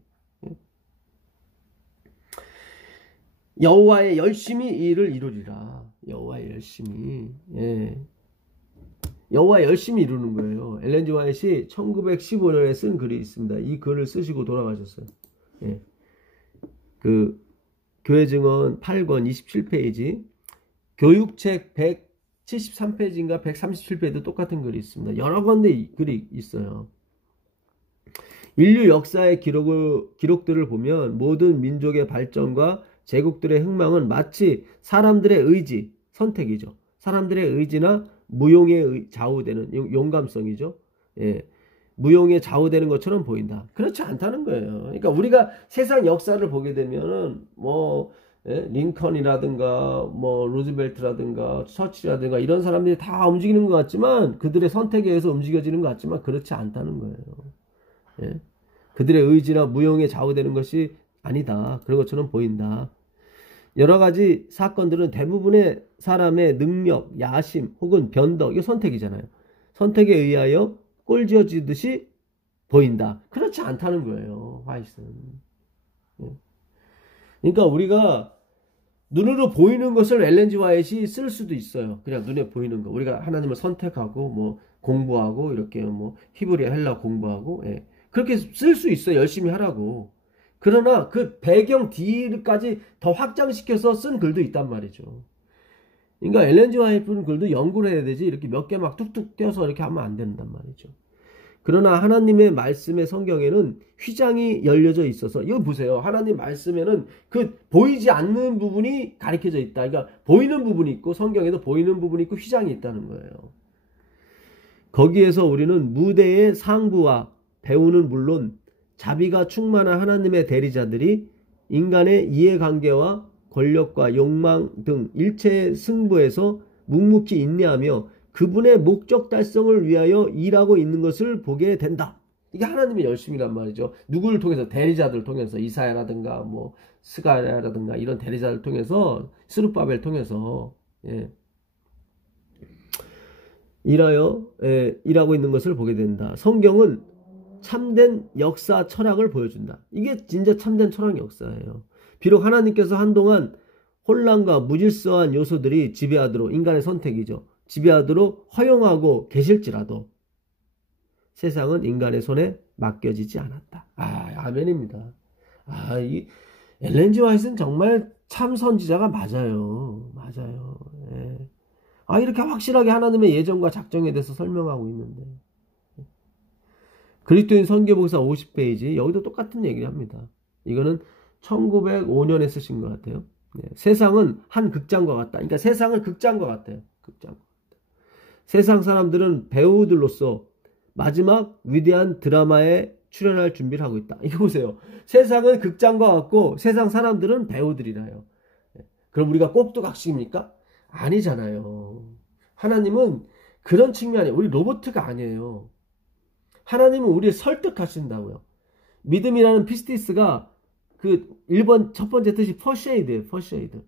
여호와의 열심히 이 일을 이루리라. 여호와의 열심히. 여호와의 열심히 이루는 거예요. 엘렌 지 화이트이 1915년에 쓴 글이 있습니다. 이 글을 쓰시고 돌아가셨어요. 그 교회 증언 8권 27페이지, 교육책 173페이지인가 137페이지도 똑같은 글이 있습니다. 여러 건데 글이 있어요. 인류 역사의 기록들을 보면 모든 민족의 발전과 제국들의 흥망은 마치 사람들의 의지, 선택이죠. 사람들의 의지나 무용에 좌우되는, 용감성이죠. 무용에 좌우되는 것처럼 보인다. 그렇지 않다는 거예요. 그러니까 우리가 세상 역사를 보게 되면은 링컨이라든가 루즈벨트라든가 처칠이라든가 이런 사람들이 다 움직이는 것 같지만, 그들의 선택에 의해서 움직여지는 것 같지만 그렇지 않다는 거예요. 그들의 의지나 무용에 좌우되는 것이 아니다. 그런 것처럼 보인다. 여러 가지 사건들은 대부분의 사람의 능력, 야심 혹은 변덕, 이거 선택이잖아요. 선택에 의하여 꼴지어지듯이 보인다. 그렇지 않다는 거예요. 화이트는. 그러니까 우리가 눈으로 보이는 것을 엘렌 지 화이트이 쓸 수도 있어요. 그냥 눈에 보이는 거. 우리가 하나님을 선택하고 공부하고 이렇게 히브리 헬라 공부하고 그렇게 쓸 수 있어요. 열심히 하라고. 그러나 그 배경 뒤까지 더 확장시켜서 쓴 글도 있단 말이죠. 그러니까 엘렌 지 화이트 글도 연구를 해야 되지 이렇게 몇 개 막 툭툭 떼어서 이렇게 하면 안 된단 말이죠. 그러나 하나님의 말씀의 성경에는 휘장이 열려져 있어서, 이거 보세요. 하나님 말씀에는 그 보이지 않는 부분이 가리켜져 있다. 그러니까 보이는 부분이 있고, 성경에도 보이는 부분이 있고 휘장이 있다는 거예요. 거기에서 우리는 무대의 상부와 배우는 물론 자비가 충만한 하나님의 대리자들이 인간의 이해관계와 권력과 욕망 등 일체의 승부에서 묵묵히 인내하며 그분의 목적 달성을 위하여 일하고 있는 것을 보게 된다. 이게 하나님의 열심이란 말이죠. 누구를 통해서? 대리자들을 통해서, 이사야라든가 스가랴라든가 이런 대리자들을 통해서, 스룹바벨을 통해서 일하고 있는 것을 보게 된다. 성경은 참된 역사 철학을 보여준다. 이게 진짜 참된 철학 역사예요. 비록 하나님께서 한동안 혼란과 무질서한 요소들이 지배하도록, 인간의 선택이죠, 지배하도록 허용하고 계실지라도 세상은 인간의 손에 맡겨지지 않았다. 아멘입니다. 이 엘렌 지 화이트는 정말 참 선지자가 맞아요. 맞아요. 이렇게 확실하게 하나님의 예정과 작정에 대해서 설명하고 있는데, 그리스도인 선교복사 50페이지 여기도 똑같은 얘기를 합니다. 이거는 1905년에 쓰신 것 같아요. 세상은 한 극장과 같다. 그러니까 세상은 극장과 같아요. 극장. 세상 사람들은 배우들로서 마지막 위대한 드라마에 출연할 준비를 하고 있다. 이거 보세요. 세상은 극장과 같고 세상 사람들은 배우들이라요. 그럼 우리가 꼭두각시입니까? 아니잖아요. 하나님은 그런 측면이, 우리 로봇가 아니에요. 하나님은 우리를 설득하신다고요. 믿음이라는 피스티스가 그 1번 첫 번째 뜻이 퍼쉐이드예요. 퍼쉐이드.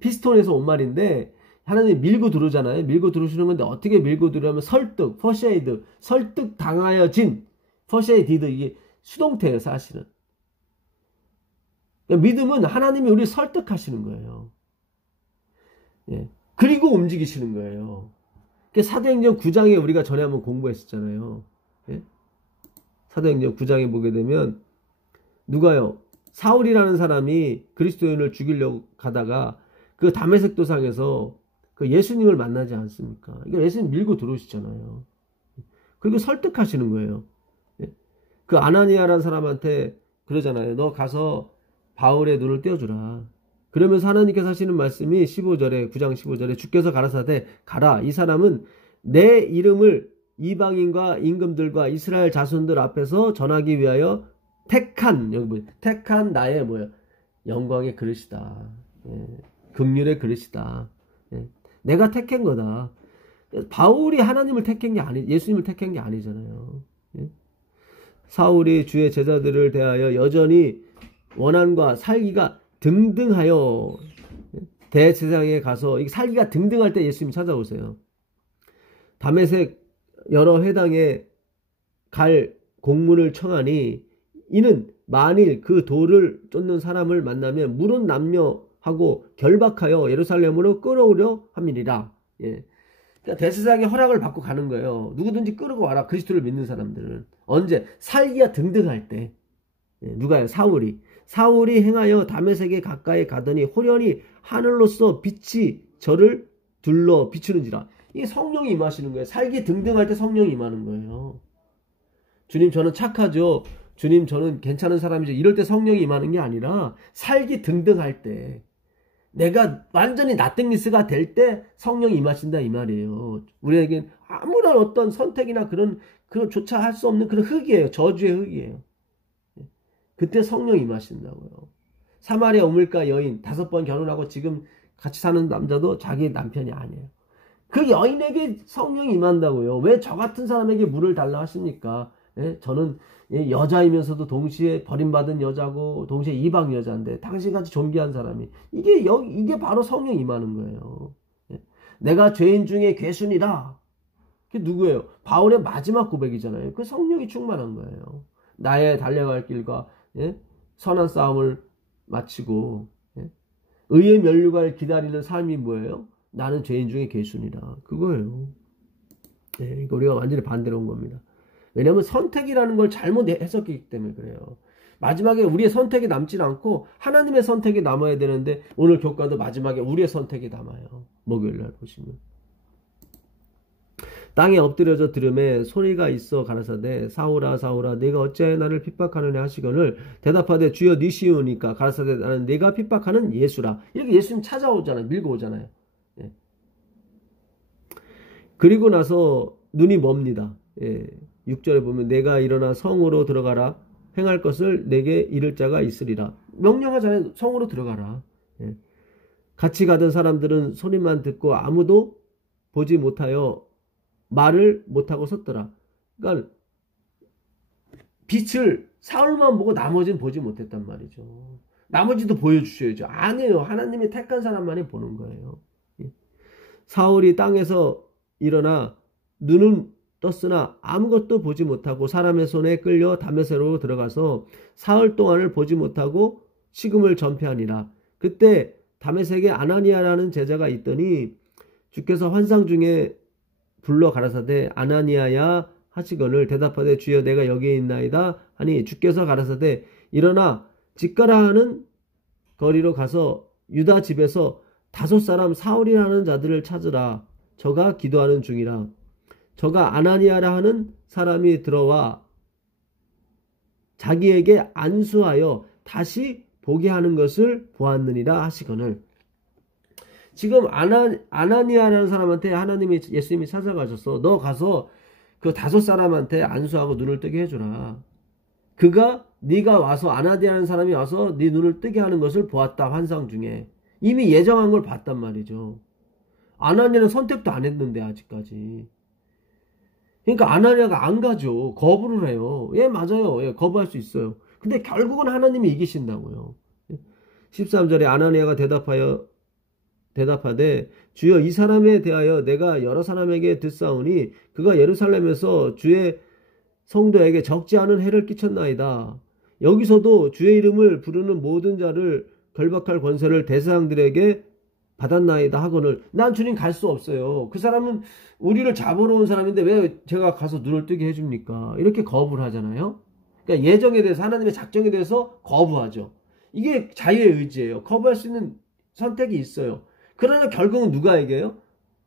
피스톤에서 온 말인데 하나님 밀고 들어오잖아요. 밀고 들어오시는 건데 어떻게 밀고 들어오면 설득, 퍼쉐이드, 설득 당하여진, 퍼쉐이디드, 이게 수동태예요, 사실은. 그러니까 믿음은 하나님이 우리를 설득하시는 거예요. 예. 그리고 움직이시는 거예요. 사도행전 9장에 우리가 전에 한번 공부했었잖아요. 예? 사도행전 9장에 보게 되면 누가요? 사울이라는 사람이 그리스도인을 죽이려고 가다가 그 다메섹 도상에서 그 예수님을 만나지 않습니까? 이게 예수님 밀고 들어오시잖아요. 그리고 설득하시는 거예요. 예? 그 아나니아라는 사람한테 그러잖아요. 너 가서 바울의 눈을 떼어주라. 그러면서 하나님께서 하시는 말씀이 15절에 9장 15절에 주께서 가라사대 가라. 이 사람은 내 이름을 이방인과 임금들과 이스라엘 자손들 앞에서 전하기 위하여 택한, 여기 보세요. 택한 나의 뭐야? 영광의 그릇이다. 예. 긍휼의 그릇이다. 예. 내가 택한 거다. 바울이 하나님을 택한 게 예수님을 택한 게 아니잖아요. 예. 사울이 주의 제자들을 대하여 여전히 원한과 살기가 등등하여 대제사장에 가서 살기가 등등할 때 예수님 찾아오세요. 다메섹 여러 회당에 갈 공문을 청하니 이는 만일 그 돌을 쫓는 사람을 만나면 물은 남녀하고 결박하여 예루살렘으로 끌어오려 함이니라. 예. 그러니까 대제사장의 허락을 받고 가는 거예요. 누구든지 끌고 와라. 그리스도를 믿는 사람들은. 언제? 살기가 등등할 때. 예. 누가요? 사울이 행하여 다메섹에 가까이 가더니 호련히 하늘로서 빛이 저를 둘러 비추는지라. 이게 성령이 임하시는 거예요. 살기 등등할 때 성령이 임하는 거예요. 주님 저는 착하죠. 주님 저는 괜찮은 사람이죠. 이럴 때 성령이 임하는 게 아니라 살기 등등할 때, 내가 완전히 나땡리스가 될 때 성령이 임하신다 이 말이에요. 우리에겐 아무런 어떤 선택이나 그런 조차 할 수 없는 그런 흙이에요. 저주의 흙이에요. 그때 성령이 임하신다고요. 사마리아 우물가 여인 5번 결혼하고 지금 같이 사는 남자도 자기 남편이 아니에요. 그 여인에게 성령이 임한다고요. 왜 저 같은 사람에게 물을 달라 하십니까? 예? 저는 여자이면서도 동시에 버림받은 여자고 동시에 이방 여자인데 당신같이 존귀한 사람이 이게 바로 성령 임하는 거예요. 예? 내가 죄인 중에 괴순이라. 그게 누구예요? 바울의 마지막 고백이잖아요. 그 성령이 충만한 거예요. 나의 달려갈 길과 예? 선한 싸움을 마치고 예? 의의 면류관을 기다리는 삶이 뭐예요? 나는 죄인 중에 괴순이라. 그거예요. 예, 이거 우리가 완전히 반대로 온 겁니다. 왜냐하면 선택이라는 걸 잘못 해석했기 때문에 그래요. 마지막에 우리의 선택이 남진 않고 하나님의 선택이 남아야 되는데 오늘 교과도 마지막에 우리의 선택이 남아요. 목요일날 보시면. 땅에 엎드려져 들음에 소리가 있어 가라사대 사울아 사울아 네가 어찌하여 나를 핍박하느냐 하시거늘 대답하되 주여 니시오니까 가라사대 나는 네가 핍박하는 예수라. 이렇게 예수님 찾아오잖아요. 밀고 오잖아요. 예. 그리고 나서 눈이 멉니다. 예. 6절에 보면 내가 일어나 성으로 들어가라 행할 것을 내게 이를 자가 있으리라. 명령하잖아요. 성으로 들어가라. 예. 같이 가던 사람들은 소리만 듣고 아무도 보지 못하여 말을 못하고 섰더라. 그러니까 빛을 사울만 보고 나머지는 보지 못했단 말이죠. 나머지도 보여주셔야죠. 아니에요. 하나님이 택한 사람만이 보는 거예요. 예. 사울이 땅에서 일어나 눈은 떴으나 아무것도 보지 못하고 사람의 손에 끌려 다메섹으로 들어가서 사흘 동안을 보지 못하고 식음을 전폐하니라. 그때 다메섹에 아나니아라는 제자가 있더니 주께서 환상 중에 불러 가라사대 아나니아야 하시거늘 대답하되 주여 내가 여기에 있나이다 하니 주께서 가라사대 일어나 집가라 하는 거리로 가서 유다 집에서 5 사람 사울이라는 자들을 찾으라. 저가 기도하는 중이라. 저가 아나니아라 하는 사람이 들어와 자기에게 안수하여 다시 보게 하는 것을 보았느니라 하시거늘. 지금 아나니아라는 사람한테 하나님이 예수님이 찾아가셔서 너 가서 그 5 사람한테 안수하고 눈을 뜨게 해주라. 그가 네가 와서 아나니아라는 사람이 와서 네 눈을 뜨게 하는 것을 보았다. 환상 중에 이미 예정한 걸 봤단 말이죠. 아나니아는 선택도 안 했는데 아직까지. 그러니까 아나니아가 안 가죠. 거부를 해요. 예, 맞아요. 예, 거부할 수 있어요. 근데 결국은 하나님이 이기신다고요. 13절에 아나니아가 대답하되 주여 이 사람에 대하여 내가 여러 사람에게 듣사오니 그가 예루살렘에서 주의 성도에게 적지 않은 해를 끼쳤나이다. 여기서도 주의 이름을 부르는 모든 자를 결박할 권세를 대사장들에게 받았나이다 하거늘 난 주님 갈 수 없어요. 그 사람은 우리를 잡으러 온 사람인데 왜 제가 가서 눈을 뜨게 해줍니까? 이렇게 거부를 하잖아요. 그러니까 예정에 대해서 하나님의 작정에 대해서 거부하죠. 이게 자유의 의지예요. 거부할 수 있는 선택이 있어요. 그러나 결국은 누가 이겨요?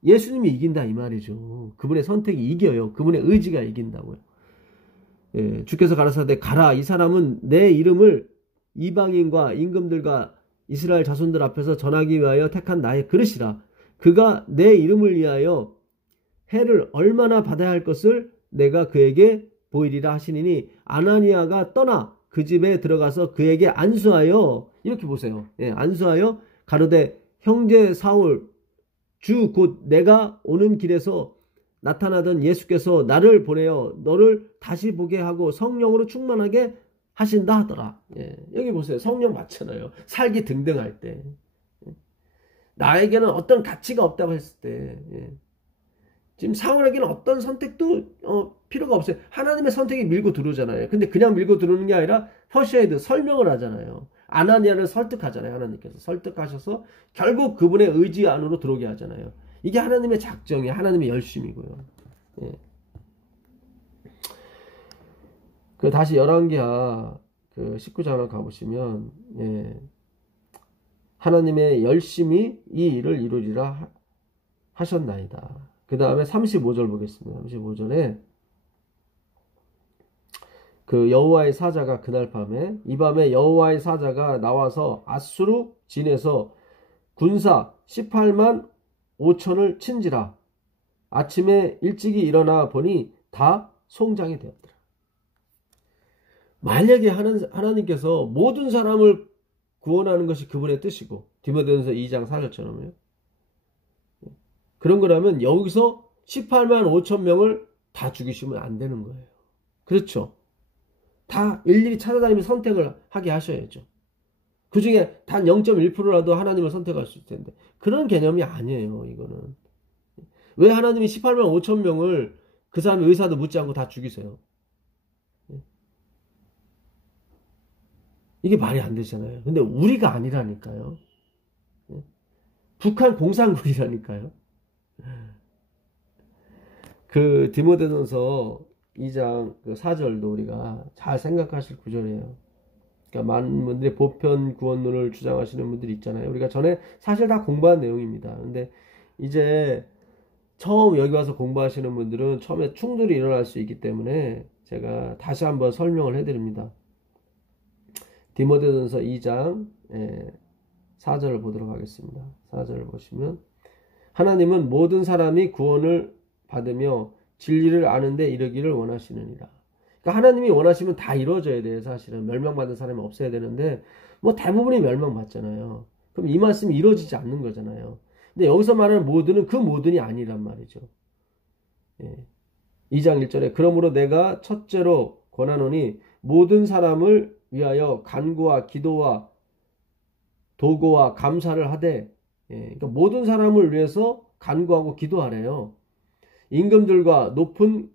예수님이 이긴다 이 말이죠. 그분의 선택이 이겨요. 그분의 의지가 이긴다고요. 예, 주께서 가라사대 가라 이 사람은 내 이름을 이방인과 임금들과 이스라엘 자손들 앞에서 전하기 위하여 택한 나의 그릇이라. 그가 내 이름을 위하여 해를 얼마나 받아야 할 것을 내가 그에게 보이리라 하시니니 아나니아가 떠나 그 집에 들어가서 그에게 안수하여 이렇게 보세요. 예, 안수하여 가로되 형제 사울 주 곧 내가 오는 길에서 나타나던 예수께서 나를 보내어 너를 다시 보게 하고 성령으로 충만하게 하신다 하더라. 예, 여기 보세요. 성령 맞잖아요. 살기 등등할 때. 나에게는 어떤 가치가 없다고 했을 때. 예. 지금 사울에게는 어떤 선택도 필요가 없어요. 하나님의 선택이 밀고 들어오잖아요. 근데 그냥 밀고 들어오는 게 아니라 퍼시에이드 설명을 하잖아요. 아나니아를 설득하잖아요. 하나님께서 설득하셔서 결국 그분의 의지 안으로 들어오게 하잖아요. 이게 하나님의 작정이 하나님의 열심이고요. 예. 그 다시 열왕기하 그 19장을 가보시면 예. 하나님의 열심히 이 일을 이루리라 하셨나이다. 그 다음에 35절 보겠습니다. 35절에 그 여호와의 사자가 그날 밤에 이 밤에 여호와의 사자가 나와서 아수르 진에서 군사 18만 5천을 친지라. 아침에 일찍이 일어나 보니 다 송장이 되었더라. 만약에 하나님께서 모든 사람을 구원하는 것이 그분의 뜻이고 디모데전서 2장 4절처럼요. 그런 거라면 여기서 18만 5천 명을 다 죽이시면 안 되는 거예요. 그렇죠. 다 일일이 찾아다니면서 선택을 하게 하셔야죠. 그 중에 단 0.1%라도 하나님을 선택할 수 있을 텐데 그런 개념이 아니에요. 이거는. 왜 하나님이 18만 5천 명을 그 사람의 의사도 묻지 않고 다 죽이세요? 이게 말이 안 되잖아요. 근데 우리가 아니라니까요. 북한 공산군이라니까요. 그 디모데전서 2장 그 4절도 우리가 잘 생각하실 구절이에요. 그러니까 많은 분들이 보편 구원론을 주장하시는 분들이 있잖아요. 우리가 전에 사실 다 공부한 내용입니다. 근데 이제 처음 여기 와서 공부하시는 분들은 처음에 충돌이 일어날 수 있기 때문에 제가 다시 한번 설명을 해드립니다. 디모데전서 2장 4절을 보도록 하겠습니다. 4절을 보시면 하나님은 모든 사람이 구원을 받으며 진리를 아는데 이르기를 원하시느니라. 그러니까 하나님이 원하시면 다 이루어져야 돼요. 사실은 멸망받은 사람이 없어야 되는데 뭐 대부분이 멸망받잖아요. 그럼 이 말씀이 이루어지지 않는 거잖아요. 근데 여기서 말하는 모든은 그 모든이 아니란 말이죠. 2장 1절에 그러므로 내가 첫째로 권하노니 모든 사람을 위하여 간구와 기도와 도고와 감사를 하되 그러니까 모든 사람을 위해서 간구하고 기도하래요. 임금들과 높은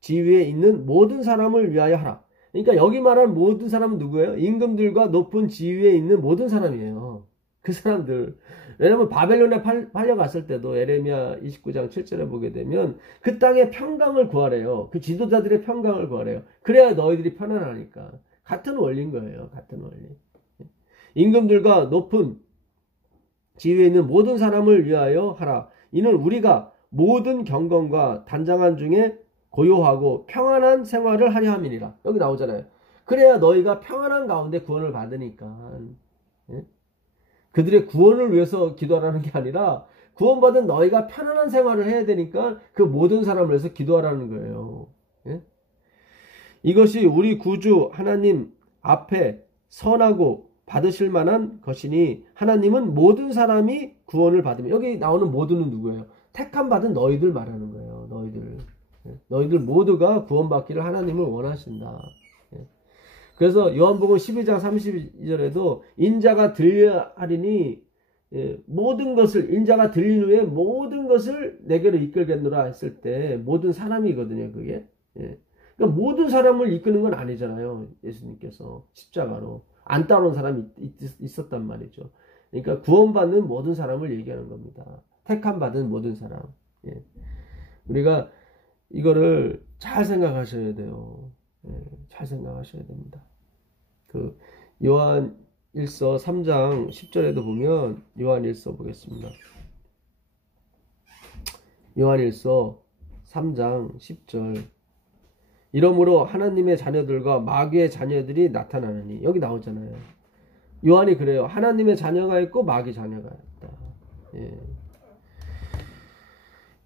지위에 있는 모든 사람을 위하여 하라. 그러니까 여기 말하는 모든 사람은 누구예요? 임금들과 높은 지위에 있는 모든 사람이에요. 그 사람들. 왜냐면 바벨론에 팔려갔을 때도 에레미야 29장 7절에 보게 되면 그 땅의 평강을 구하래요. 그 지도자들의 평강을 구하래요. 그래야 너희들이 편안하니까. 같은 원리인 거예요. 같은 원리. 임금들과 높은 지위에 있는 모든 사람을 위하여 하라. 이는 우리가 모든 경건과 단장한 중에 고요하고 평안한 생활을 하려 함이니라. 여기 나오잖아요. 그래야 너희가 평안한 가운데 구원을 받으니까. 그들의 구원을 위해서 기도하라는 게 아니라 구원받은 너희가 편안한 생활을 해야 되니까 그 모든 사람을 위해서 기도하라는 거예요. 이것이 우리 구주 하나님 앞에 선하고 받으실 만한 것이니 하나님은 모든 사람이 구원을 받으면 여기 나오는 모두는 누구예요? 택함 받은 너희들 말하는 거예요. 너희들 모두가 구원받기를 하나님을 원하신다. 그래서 요한복음 12장 32절에도 인자가 들려하리니 모든 것을 인자가 들린 후에 모든 것을 내게로 이끌겠노라 했을 때 모든 사람이거든요. 그게. 그러니까 모든 사람을 이끄는 건 아니잖아요. 예수님께서 십자가로 안 따라온 사람이 있었단 말이죠. 그러니까 구원받는 모든 사람을 얘기하는 겁니다. 택함 받은 모든 사람. 우리가 이거를 잘 생각하셔야 돼요. 잘 생각하셔야 됩니다. 그 요한 1서 3장 10절에도 보면 요한 1서 보겠습니다. 요한 1서 3장 10절 이러므로 하나님의 자녀들과 마귀의 자녀들이 나타나느니 여기 나오잖아요. 요한이 그래요. 하나님의 자녀가 있고 마귀 자녀가 있다.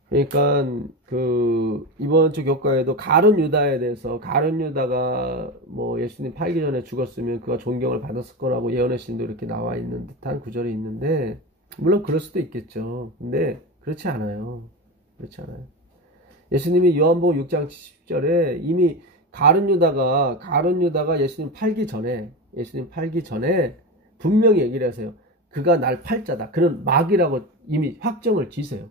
그러니까 그 이번 주 교과에도 가룟 유다에 대해서 가룟 유다가 뭐 예수님 팔기 전에 죽었으면 그가 존경을 받았을 거라고 예언의 신도 이렇게 나와 있는 듯한 구절이 있는데 물론 그럴 수도 있겠죠. 근데 그렇지 않아요. 그렇지 않아요. 예수님이 요한복음 6장 70절에 이미 가룟 유다가 예수님 팔기 전에 분명히 얘기를 하세요. 그가 날 팔 자다. 그는 마귀라고 이미 확정을 지세요.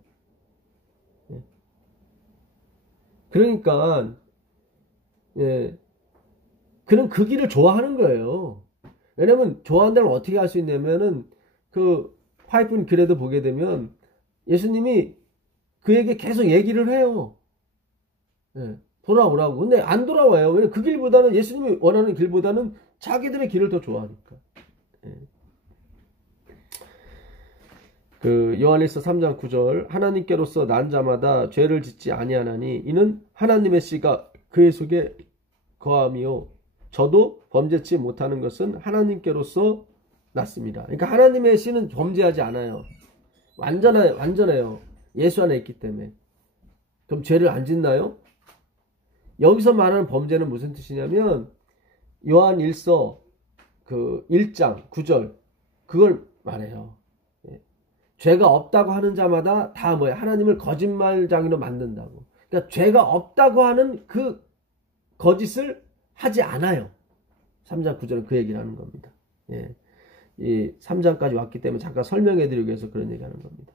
그러니까 그는 그 길을 좋아하는 거예요. 왜냐면 좋아한다면 어떻게 할 수 있냐면은 그 파이픈 글에도 보게 되면 예수님이 그에게 계속 얘기를 해요. 돌아오라고. 근데 안 돌아와요. 왜냐면 그 길보다는 예수님이 원하는 길보다는 자기들의 길을 더 좋아하니까. 그 요한일서 3장 9절 하나님께로서 난 자마다 죄를 짓지 아니하나니 이는 하나님의 씨가 그의 속에 거함이요 저도 범죄치 못하는 것은 하나님께로서 났습니다. 그러니까 하나님의 씨는 범죄하지 않아요. 완전해요. 예수 안에 있기 때문에. 그럼 죄를 안 짓나요? 여기서 말하는 범죄는 무슨 뜻이냐면 요한 1서 그 1장 9절 그걸 말해요. 죄가 없다고 하는 자마다 다 뭐야? 하나님을 거짓말장이로 만든다고. 그러니까 죄가 없다고 하는 그 거짓을 하지 않아요. 3장 9절은 그 얘기를 하는 겁니다. 이 3장까지 왔기 때문에 잠깐 설명해 드리기 위해서 그런 얘기 하는 겁니다.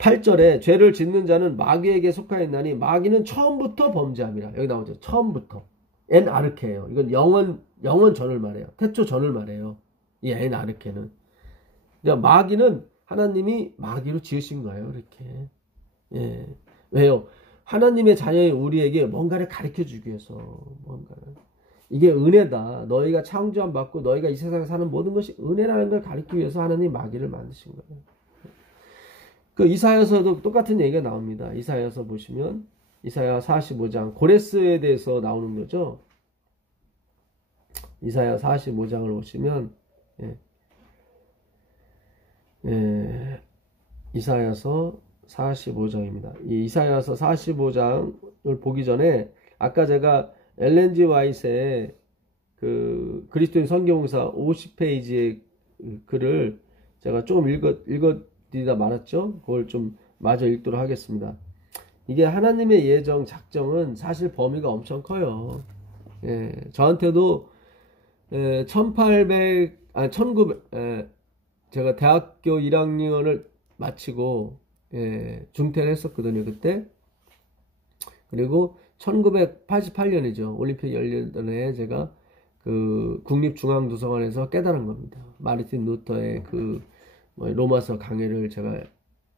8절에 죄를 짓는 자는 마귀에게 속하였나니 마귀는 처음부터 범죄함이라. 여기 나오죠. 처음부터. 엔 아르케예요. 이건 영원 전을 말해요. 태초 전을 말해요. 이 엔 아르케는. 그러니까 마귀는 하나님이 마귀로 지으신 거예요. 이렇게. 왜요? 하나님의 자녀인 우리에게 뭔가를 가르쳐 주기 위해서 뭔가를. 이게 은혜다. 너희가 창조함 받고 너희가 이 세상에 사는 모든 것이 은혜라는 걸 가르치기 위해서 하나님이 마귀를 만드신 거예요. 그 이사야서도 똑같은 얘기가 나옵니다. 이사야서 보시면 이사야 45장 고레스에 대해서 나오는 거죠. 이사야 45장을 보시면 이사야서 45장입니다. 이 이사야서 45장을 보기 전에 아까 제가 엘렌 G 화이트의 그 그리스도인 선교봉사 50페이지의 글을 제가 조금 읽어드리다 말았죠. 그걸 좀 마저 읽도록 하겠습니다. 이게 하나님의 예정 작정은 사실 범위가 엄청 커요. 저한테도 1900 제가 대학교 1학년을 마치고 중퇴를 했었거든요. 그때. 그리고 1988년이죠. 올림픽 열리던 해에 제가 그 국립중앙도서관에서 깨달은 겁니다. 마르틴 루터의 그 로마서 강해를 제가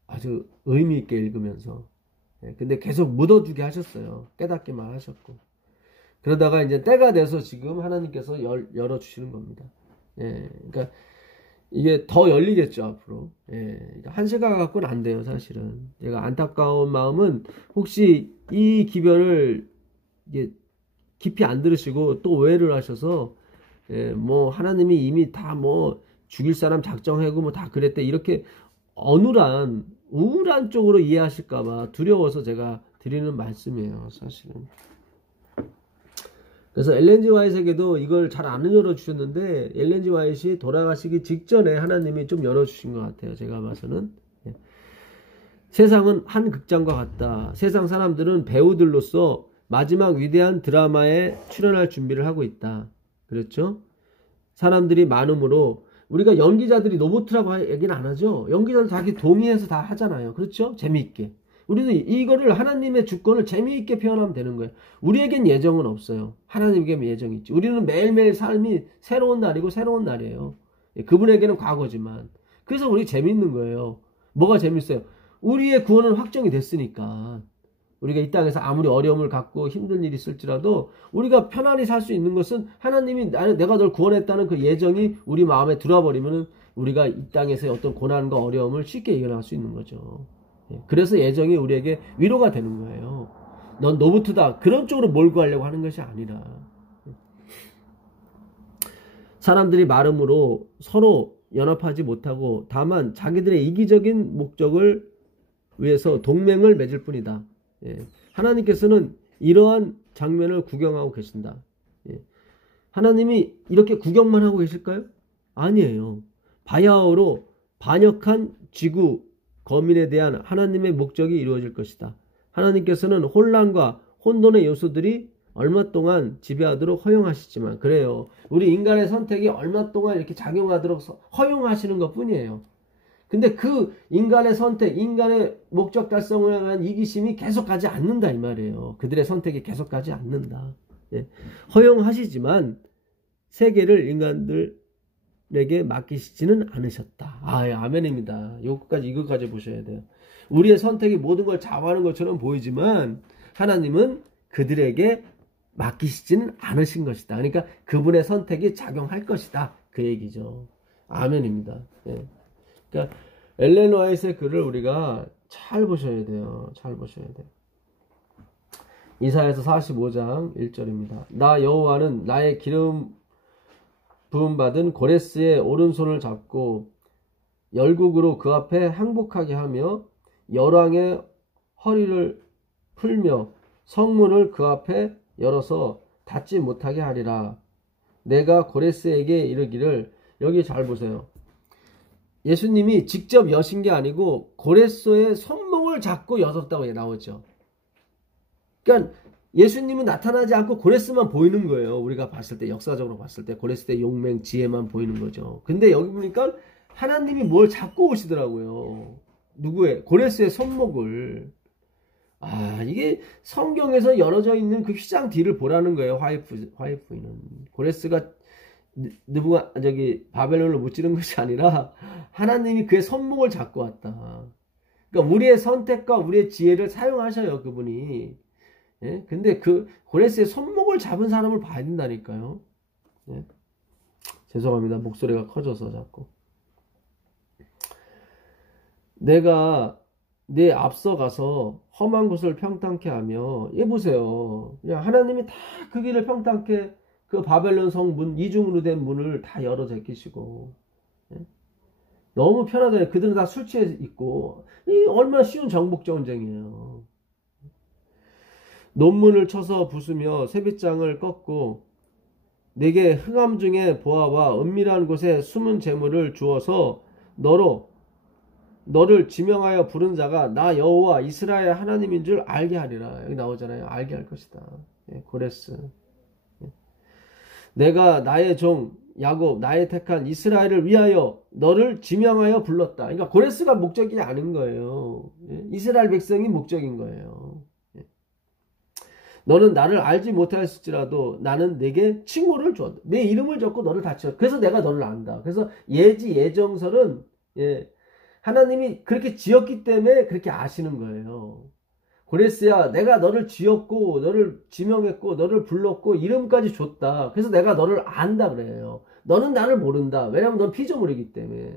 아주 의미 있게 읽으면서 근데 계속 묻어두게 하셨어요. 깨닫기만 하셨고. 그러다가 이제 때가 돼서 지금 하나님께서 열어주시는 겁니다. 그러니까 이게 더 열리겠죠, 앞으로. 한 시간 갖고는 안 돼요, 사실은. 제가 안타까운 마음은 혹시 이 기별을 이게 깊이 안 들으시고 또 오해를 하셔서 뭐 하나님이 이미 다 뭐 죽일 사람 작정하고 뭐 다 그랬대 이렇게 우울한 쪽으로 이해하실까봐 두려워서 제가 드리는 말씀이에요, 사실은. 그래서 엘렌 G 화이트에게도 이걸 잘 안 열어주셨는데 엘렌 G 화이트이 돌아가시기 직전에 하나님이 좀 열어주신 것 같아요. 제가 봐서는. 세상은 한 극장과 같다. 세상 사람들은 배우들로서 마지막 위대한 드라마에 출연할 준비를 하고 있다. 그렇죠? 사람들이 많으므로 우리가 연기자들이 로봇이라고 얘기는 안 하죠. 연기자들 자기 동의해서 다 하잖아요. 그렇죠? 재미있게. 우리도 이거를 하나님의 주권을 재미있게 표현하면 되는 거예요. 우리에겐 예정은 없어요. 하나님에게 예정이 있지. 우리는 매일매일 삶이 새로운 날이고 새로운 날이에요. 그분에게는 과거지만. 그래서 우리 재밌는 거예요. 뭐가 재밌어요? 우리의 구원은 확정이 됐으니까. 우리가 이 땅에서 아무리 어려움을 갖고 힘든 일이 있을지라도 우리가 편안히 살 수 있는 것은 하나님이 내가 널 구원했다는 그 예정이 우리 마음에 들어버리면 우리가 이 땅에서의 어떤 고난과 어려움을 쉽게 이겨나갈 수 있는 거죠. 그래서 예정이 우리에게 위로가 되는 거예요. 넌 노부트다. 그런 쪽으로 몰고 가려고 하는 것이 아니라. 사람들이 말음으로 서로 연합하지 못하고 다만 자기들의 이기적인 목적을 위해서 동맹을 맺을 뿐이다. 하나님께서는 이러한 장면을 구경하고 계신다. 하나님이 이렇게 구경만 하고 계실까요? 아니에요. 바야흐로 반역한 지구 거민에 대한 하나님의 목적이 이루어질 것이다. 하나님께서는 혼란과 혼돈의 요소들이 얼마 동안 지배하도록 허용하시지만, 그래요. 우리 인간의 선택이 얼마 동안 이렇게 작용하도록 허용하시는 것 뿐이에요. 근데 그 인간의 선택, 인간의 목적 달성을 향한 이기심이 계속 가지 않는다 이 말이에요. 그들의 선택이 계속 가지 않는다. 허용하시지만 세계를 인간들에게 맡기시지는 않으셨다. 아멘입니다. 이거까지 보셔야 돼요. 우리의 선택이 모든 걸 좌우하는 것처럼 보이지만 하나님은 그들에게 맡기시지는 않으신 것이다. 그러니까 그분의 선택이 작용할 것이다. 그 얘기죠. 아멘입니다. 그러니까 엘렌 화이트의 글을 우리가 잘 보셔야 돼요. 잘 보셔야 돼요. 이사야서 45장 1절입니다. 나 여호와는 나의 기름 부음 받은 고레스의 오른손을 잡고 열국으로 그 앞에 항복하게 하며 열왕의 허리를 풀며 성문을 그 앞에 열어서 닫지 못하게 하리라. 내가 고레스에게 이르기를, 여기 잘 보세요. 예수님이 직접 여신 게 아니고 고레스의 손목을 잡고 여셨다고 나오죠. 그러니까 예수님은 나타나지 않고 고레스만 보이는 거예요. 우리가 봤을 때, 역사적으로 봤을 때 고레스의 용맹, 지혜만 보이는 거죠. 근데 여기 보니까 하나님이 뭘 잡고 오시더라고요. 누구의? 고레스의 손목을. 이게 성경에서 열어져 있는 그 휘장 뒤를 보라는 거예요. 화이프인은. 고레스가 바벨론을 무찌른 것이 아니라 하나님이 그의 손목을 잡고 왔다. 그러니까 우리의 선택과 우리의 지혜를 사용하셔요, 그분이. 근데 그 고레스의 손목을 잡은 사람을 봐야 된다니까요. 죄송합니다. 목소리가 커져서 자꾸. 내가 내 앞서 가서 험한 곳을 평탄케 하며, 보세요. 그냥 하나님이 다 그 길을 평탄케, 그 바벨론 성문, 이중으로 된 문을 다 열어 제끼시고, 너무 편하잖아요. 그들은 다 술 취해 있고, 얼마나 쉬운 정복 전쟁이에요. 논문을 쳐서 부수며 세빗장을 꺾고 내게 흑암 중에 보아와 은밀한 곳에 숨은 재물을 주어서 너를 지명하여 부른 자가 나 여호와 이스라엘 하나님인 줄 알게 하리라. 여기 나오잖아요. 알게 할 것이다. 고레스. 내가 나의 종 야곱, 나의 택한 이스라엘을 위하여 너를 지명하여 불렀다. 그러니까 고레스가 목적이 아닌 거예요. 이스라엘 백성이 목적인 거예요. 너는 나를 알지 못하였을지라도 나는 내게 칭호를 주었다. 내 이름을 적고 너를 다 지었다. 그래서 내가 너를 안다. 그래서 예정설은 하나님이 그렇게 지었기 때문에 그렇게 아시는 거예요. 고레스야, 내가 너를 지었고 너를 지명했고 너를 불렀고 이름까지 줬다. 그래서 내가 너를 안다 그래요. 너는 나를 모른다. 왜냐하면 넌 피조물이기 때문에.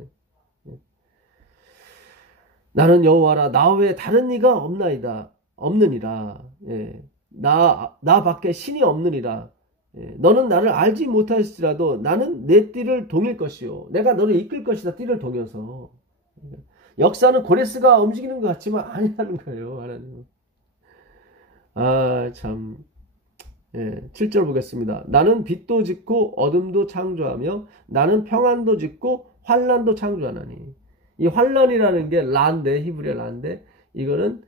나는 여호와라. 나 외에 다른 이가 없느니라. 나 밖에 신이 없느니라. 너는 나를 알지 못하였을지라도 나는 내 띠를 동일 것이요. 내가 너를 이끌 것이다. 띠를 동여서. 역사는 고레스가 움직이는 것 같지만 아니라는 거예요. 하나님은. 참. 7절 보겠습니다. 나는 빛도 짓고 어둠도 창조하며 나는 평안도 짓고 환란도 창조하나니. 이 환란이라는 게 란데, 히브리어 란데, 이거는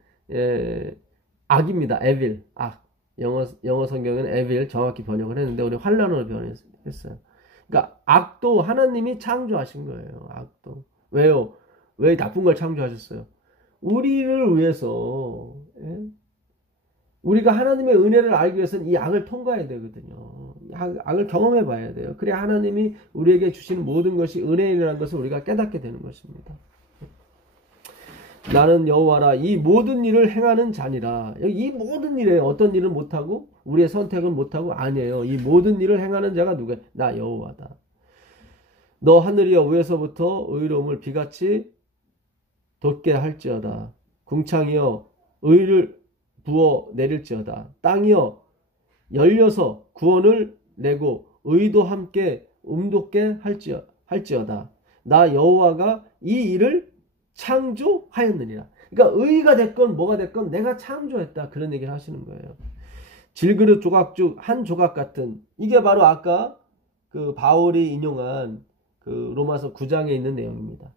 악입니다. 에빌, 악. 영어 성경은 에빌 정확히 번역을 했는데 우리 환란으로 번역했어요. 그러니까 악도 하나님이 창조하신 거예요. 악도. 왜요? 왜 나쁜 걸 창조하셨어요? 우리를 위해서. 예? 우리가 하나님의 은혜를 알기 위해서는 이 악을 통과해야 되거든요. 악을 경험해 봐야 돼요. 그래야 하나님이 우리에게 주시는 모든 것이 은혜라는 것을 우리가 깨닫게 되는 것입니다. 나는 여호와라 이 모든 일을 행하는 자니라. 이 모든 일에 어떤 일을 못하고 우리의 선택은 못하고 아니에요. 이 모든 일을 행하는 자가 누구야? 나 여호와다. 너 하늘이여 위에서부터 의로움을 비같이 돋게 할지어다. 궁창이여 의를 부어 내릴지어다. 땅이여 열려서 구원을 내고 의도 함께 돋게 할지어다. 나 여호와가 이 일을 창조하였느니라. 그러니까 의가 됐건 뭐가 됐건 내가 창조했다. 그런 얘기를 하시는 거예요. 질그릇 조각 중 한 조각 같은, 이게 바로 아까 그 바울이 인용한 그 로마서 9장에 있는 내용입니다.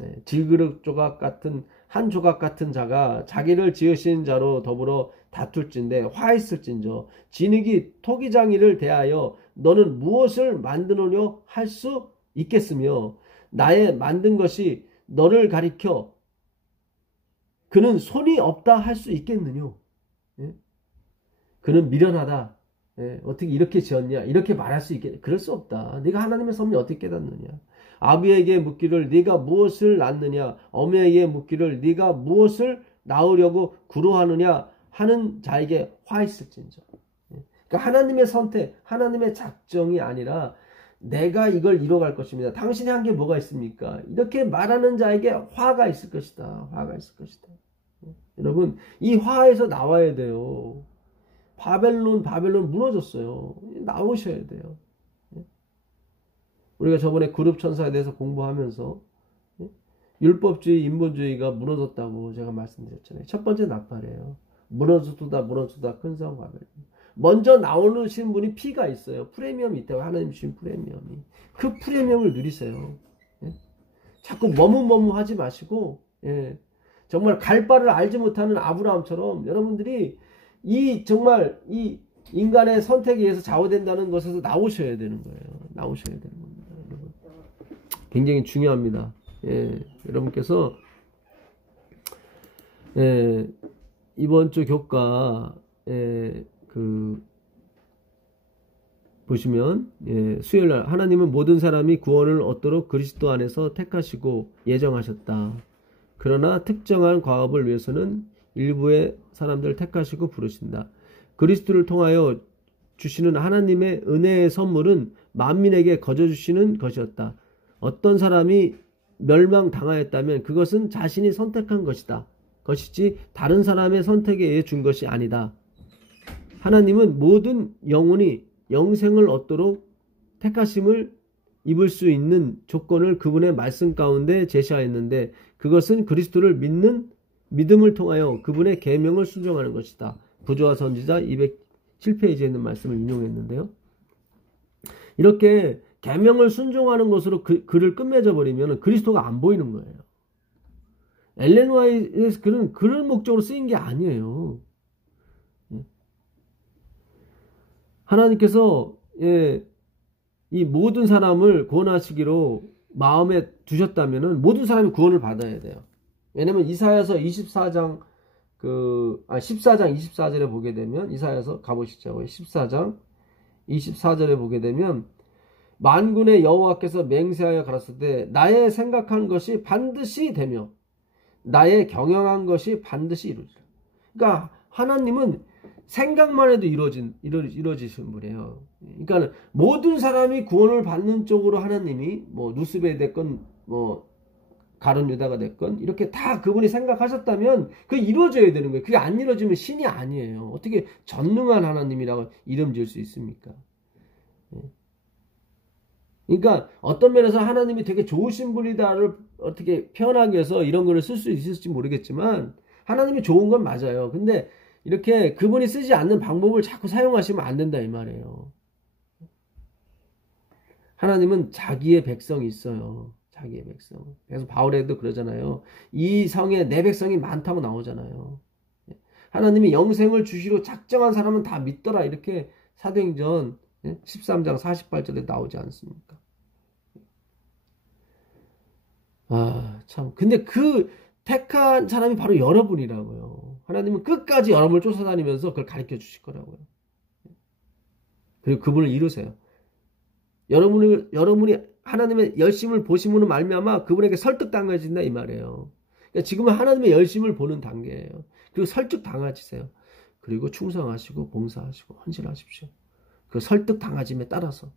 네, 질그릇 조각 같은 한 조각 같은 자가 자기를 지으신 자로 더불어 다툴진대 화했을진저 진흙이 토기장이를 대하여 너는 무엇을 만드느냐 할 수 있겠으며 나의 만든 것이 너를 가리켜 그는 손이 없다 할 수 있겠느냐. 예? 그는 미련하다. 예? 어떻게 이렇게 지었냐 이렇게 말할 수 있겠냐. 그럴 수 없다. 네가 하나님의 섭리를 어떻게 깨닫느냐. 아비에게 묻기를 네가 무엇을 낳느냐 어미에게 묻기를 네가 무엇을 낳으려고 구로하느냐 하는 자에게 화있을진저. 그러니까 하나님의 선택 하나님의 작정이 아니라 내가 이걸 이뤄갈 것입니다. 당신이 한 게 뭐가 있습니까? 이렇게 말하는 자에게 화가 있을 것이다. 화가 있을 것이다. 여러분 이 화에서 나와야 돼요. 바벨론 무너졌어요. 나오셔야 돼요. 우리가 저번에 그룹 천사에 대해서 공부하면서 율법주의, 인본주의가 무너졌다고 제가 말씀드렸잖아요. 첫 번째 나팔이에요. 무너졌다 큰 성 바벨. 먼저 나오시는 분이 피가 있어요. 프리미엄이 있다고 하나님 주신 프리미엄이. 그 프리미엄을 누리세요. 예? 자꾸 머뭇머뭇하지 마시고 정말 갈 바를 알지 못하는 아브라함처럼 여러분들이 정말 이 인간의 선택에 의해서 좌우된다는 것에서 나오셔야 되는 거예요. 나오셔야 되는 겁니다. 여러분. 굉장히 중요합니다. 여러분께서 이번 주 교과 보시면 수요일날 하나님은 모든 사람이 구원을 얻도록 그리스도 안에서 택하시고 예정하셨다. 그러나 특정한 과업을 위해서는 일부의 사람들을 택하시고 부르신다. 그리스도를 통하여 주시는 하나님의 은혜의 선물은 만민에게 거저주시는 것이었다. 어떤 사람이 멸망당하였다면 그것은 자신이 선택한 것이지 다른 사람의 선택에 의해 준 것이 아니다. 하나님은 모든 영혼이 영생을 얻도록 택하심을 입을 수 있는 조건을 그분의 말씀 가운데 제시하였는데 그것은 그리스도를 믿음을 통하여 그분의 계명을 순종하는 것이다. 부조와 선지자 207페이지에 있는 말씀을 인용했는데요. 이렇게 계명을 순종하는 것으로 글을 끝맺어 버리면 그리스도가 안 보이는 거예요. 엘렌 화이트의 글은 그런 목적으로 쓰인 게 아니에요. 하나님께서 이 모든 사람을 구원하시기로 마음에 두셨다면 모든 사람이 구원을 받아야 돼요. 왜냐면 이사야서 14장 24절에 보게 되면 이사야서 가보시죠. 14장 24절에 보게 되면 만군의 여호와께서 맹세하여 가라사대 나의 생각한 것이 반드시 되며 나의 경영한 것이 반드시 이루리라. 그러니까 하나님은 생각만 해도 이루어지시는 분이에요. 그러니까 모든 사람이 구원을 받는 쪽으로 하나님이 누스베 됐건 가룟 유다가 됐건 이렇게 다 그분이 생각하셨다면 그게 이루어져야 되는 거예요. 그게 안 이루어지면 신이 아니에요. 어떻게 전능한 하나님이라고 이름 지을 수 있습니까? 그러니까 어떤 면에서 하나님이 되게 좋으신 분이다를 어떻게 표현하기 위해서 이런 거를 쓸 수 있을지 모르겠지만 하나님이 좋은 건 맞아요. 근데 이렇게 그분이 쓰지 않는 방법을 자꾸 사용하시면 안 된다 이 말이에요. 하나님은 자기의 백성이 있어요. 자기의 백성. 그래서 바울에도 그러잖아요. 이 성에 내 백성이 많다고 나오잖아요. 하나님이 영생을 주시로 작정한 사람은 다 믿더라. 이렇게 사도행전 13장 48절에 나오지 않습니까? 아, 참. 근데 그 택한 사람이 바로 여러분이라고요. 하나님은 끝까지 여러분을 쫓아다니면서 그걸 가르쳐 주실 거라고요. 그리고 그분을 이루세요. 여러분이 하나님의 열심을 보심으로 말미암아 그분에게 설득당해진다 이 말이에요. 그러니까 지금은 하나님의 열심을 보는 단계예요. 그리고 설득당하시세요. 그리고 충성하시고 봉사하시고 헌신하십시오. 그 설득당하짐에 따라서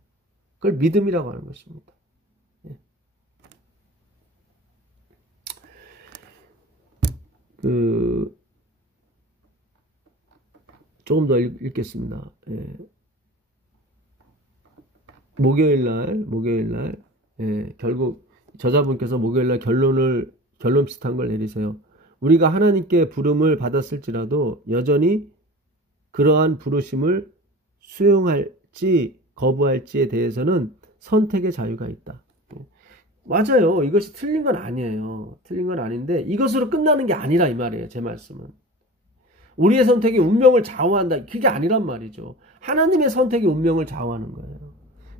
그걸 믿음이라고 하는 것입니다. 예. 조금 더 읽겠습니다. 예. 목요일날 예, 결국 저자분께서 목요일날 결론 비슷한 걸 내리세요. 우리가 하나님께 부름을 받았을지라도 여전히 그러한 부르심을 수용할지 거부할지에 대해서는 선택의 자유가 있다. 맞아요. 이것이 틀린 건 아니에요. 틀린 건 아닌데 이것으로 끝나는 게 아니라 이 말이에요. 제 말씀은. 우리의 선택이 운명을 좌우한다. 그게 아니란 말이죠. 하나님의 선택이 운명을 좌우하는 거예요.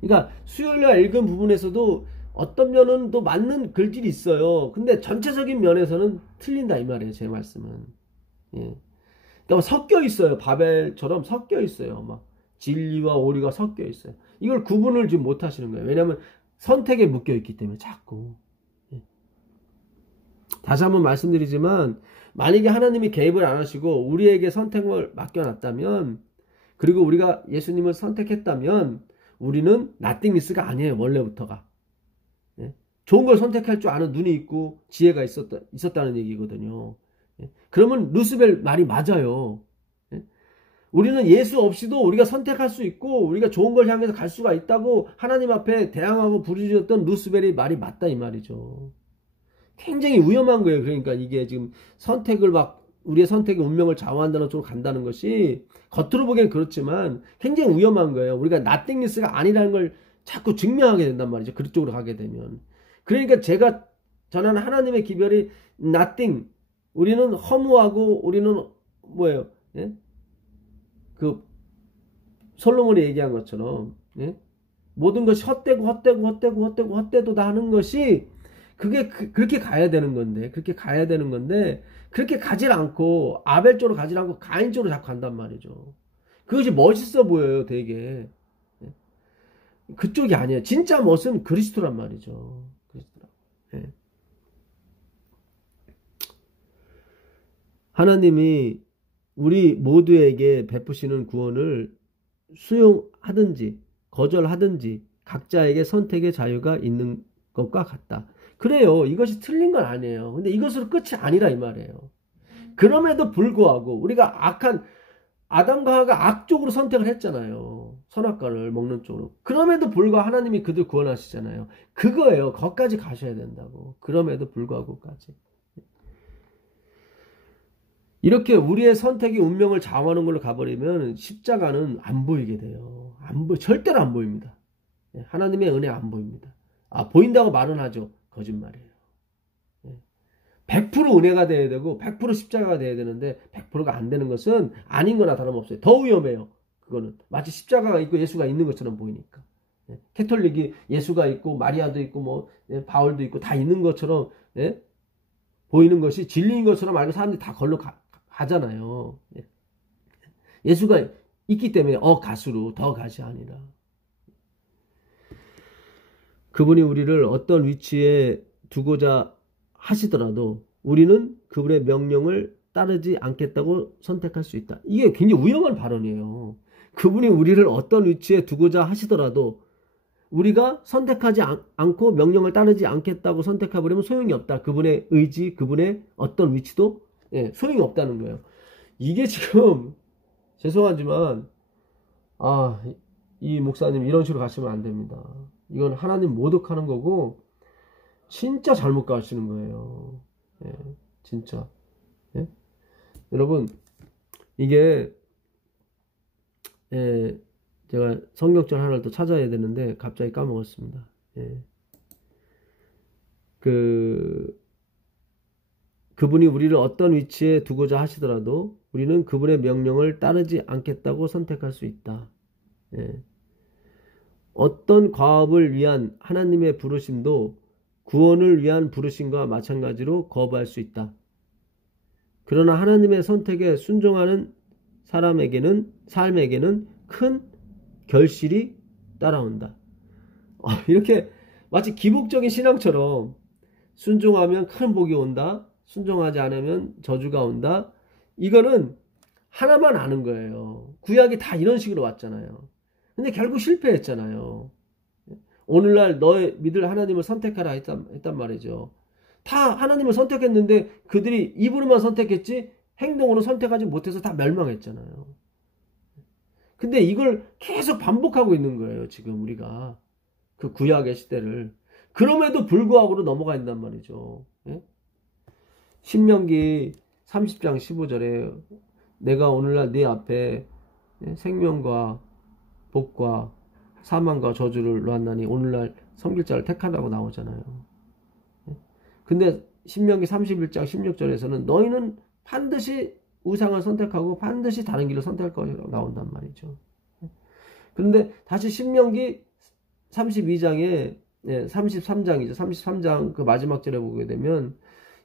그러니까 수요일날 읽은 부분에서도 어떤 면은 또 맞는 글들이 있어요. 근데 전체적인 면에서는 틀린다 이 말이에요. 제 말씀은. 예. 그러니까 섞여 있어요. 바벨처럼 섞여 있어요. 막 진리와 오리가 섞여 있어요. 이걸 구분을 지금 못 하시는 거예요. 왜냐하면 선택에 묶여 있기 때문에 자꾸. 예. 다시 한번 말씀드리지만 만약에 하나님이 개입을 안 하시고 우리에게 선택을 맡겨놨다면 그리고 우리가 예수님을 선택했다면 우리는 nothingness가 아니에요. 원래부터가. 예? 좋은 걸 선택할 줄 아는 눈이 있고 지혜가 있었다는 얘기거든요. 예? 그러면 루스벨 말이 맞아요. 예? 우리는 예수 없이도 우리가 선택할 수 있고 우리가 좋은 걸 향해서 갈 수가 있다고 하나님 앞에 대항하고 부르짖었던 루스벨의 말이 맞다 이 말이죠. 굉장히 위험한 거예요. 그러니까 이게 지금 선택을 막 우리의 선택이 운명을 좌우한다는 쪽으로 간다는 것이 겉으로 보기엔 그렇지만 굉장히 위험한 거예요. 우리가 nothingness가 아니라는 걸 자꾸 증명하게 된단 말이죠. 그쪽으로 가게 되면. 그러니까 제가 전하는 하나님의 기별이 nothing. 우리는 허무하고 우리는 뭐예요? 예? 그 솔로몬이 얘기한 것처럼 예? 모든 것이 헛되도 다 하는 것이 그게 그렇게 가야 되는 건데 그렇게 가질 않고 아벨 쪽으로 가질 않고 가인 쪽으로 자꾸 간단 말이죠. 그것이 멋있어 보여요, 되게. 그쪽이 아니에요. 진짜 멋은 그리스도란 말이죠. 그리스도. 예. 하나님이 우리 모두에게 베푸시는 구원을 수용하든지 거절하든지 각자에게 선택의 자유가 있는 것과 같다. 그래요. 이것이 틀린 건 아니에요. 근데 이것으로 끝이 아니라 이 말이에요. 그럼에도 불구하고 우리가 악한 아담과 하와가 악쪽으로 선택을 했잖아요. 선악과를 먹는 쪽으로. 그럼에도 불구하고 하나님이 그들 구원하시잖아요. 그거예요. 거기까지 가셔야 된다고. 그럼에도 불구하고까지. 이렇게 우리의 선택이 운명을 좌우하는 걸로 가버리면 십자가는 안 보이게 돼요. 절대로 안 보입니다. 하나님의 은혜 안 보입니다. 보인다고 말은 하죠. 거짓말이에요. 100% 은혜가 돼야 되고 100% 십자가가 돼야 되는데 100%가 안 되는 것은 아닌 거나 다름없어요. 더 위험해요. 그거는 마치 십자가가 있고 예수가 있는 것처럼 보이니까. 캐톨릭이 예수가 있고 마리아도 있고 뭐 바울도 있고 다 있는 것처럼 보이는 것이 진리인 것처럼 알고 사람들이 다 걸로 가잖아요. 예수가 있기 때문에 가수로 더 가시 아니라. 그분이 우리를 어떤 위치에 두고자 하시더라도 우리는 그분의 명령을 따르지 않겠다고 선택할 수 있다. 이게 굉장히 위험한 발언이에요. 그분이 우리를 어떤 위치에 두고자 하시더라도 우리가 선택하지 않고 명령을 따르지 않겠다고 선택해버리면 소용이 없다. 그분의 의지, 그분의 어떤 위치도 소용이 없다는 거예요. 이게 지금 죄송하지만 이 목사님 이런 식으로 가시면 안 됩니다. 이건 하나님 모독하는 거고 진짜 잘못 가시는 거예요. 진짜. 여러분 이게 제가 성경절 하나를 또 찾아야 되는데 갑자기 까먹었습니다. 그분이 우리를 어떤 위치에 두고자 하시더라도 우리는 그분의 명령을 따르지 않겠다고 선택할 수 있다. 어떤 과업을 위한 하나님의 부르심도 구원을 위한 부르심과 마찬가지로 거부할 수 있다. 그러나 하나님의 선택에 순종하는 삶에게는 큰 결실이 따라온다. 이렇게 마치 기복적인 신앙처럼 순종하면 큰 복이 온다. 순종하지 않으면 저주가 온다. 이거는 하나만 아는 거예요. 구약이 다 이런 식으로 왔잖아요. 근데 결국 실패했잖아요. 오늘날 너의 믿을 하나님을 선택하라 했단 말이죠. 다 하나님을 선택했는데 그들이 입으로만 선택했지 행동으로 선택하지 못해서 다 멸망했잖아요. 근데 이걸 계속 반복하고 있는 거예요. 지금 우리가 그 구약의 시대를. 그럼에도 불구하고 넘어가 있단 말이죠. 예? 신명기 30장 15절에 내가 오늘날 네 앞에 생명과 복과 사망과 저주를 놓았나니 오늘날 섬길 자를 택하라고 나오잖아요. 근데 신명기 31장 16절에서는 너희는 반드시 우상을 선택하고 반드시 다른 길을 선택할 것이라고 나온단 말이죠. 그런데 다시 신명기 32장에 33장이죠. 33장 그 마지막 절에 보게 되면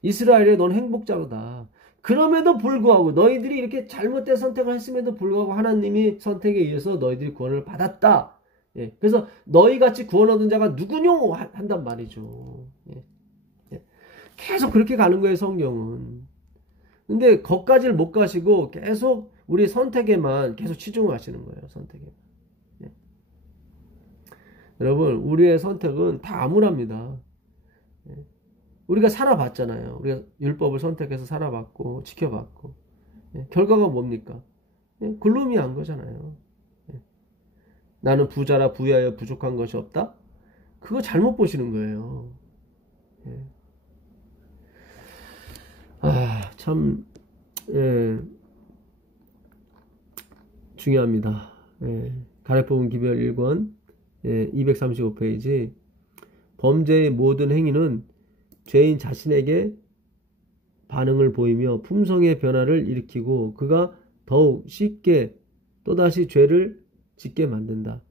이스라엘에 넌 행복자로다. 그럼에도 불구하고 너희들이 이렇게 잘못된 선택을 했음에도 불구하고 하나님이 선택에 의해서 너희들이 구원을 받았다. 예, 그래서 너희같이 구원 얻은 자가 누구뇨 한단 말이죠. 예, 예. 계속 그렇게 가는 거예요, 성경은. 근데 거기까지를 못 가시고 계속 우리 선택에만 계속 치중하시는 거예요, 선택에만. 예. 여러분, 우리의 선택은 다 암울합니다. 예. 우리가 살아봤잖아요. 우리가 율법을 선택해서 살아봤고 지켜봤고 결과가 뭡니까? 글루미한 거잖아요. 나는 부자라 부유하여 부족한 것이 없다? 그거 잘못 보시는 거예요. 참 중요합니다. 가래뽑은 기별 1권 235페이지 범죄의 모든 행위는 죄인 자신에게 반응을 보이며 품성의 변화를 일으키고 그가 더욱 쉽게 또다시 죄를 짓게 만든다.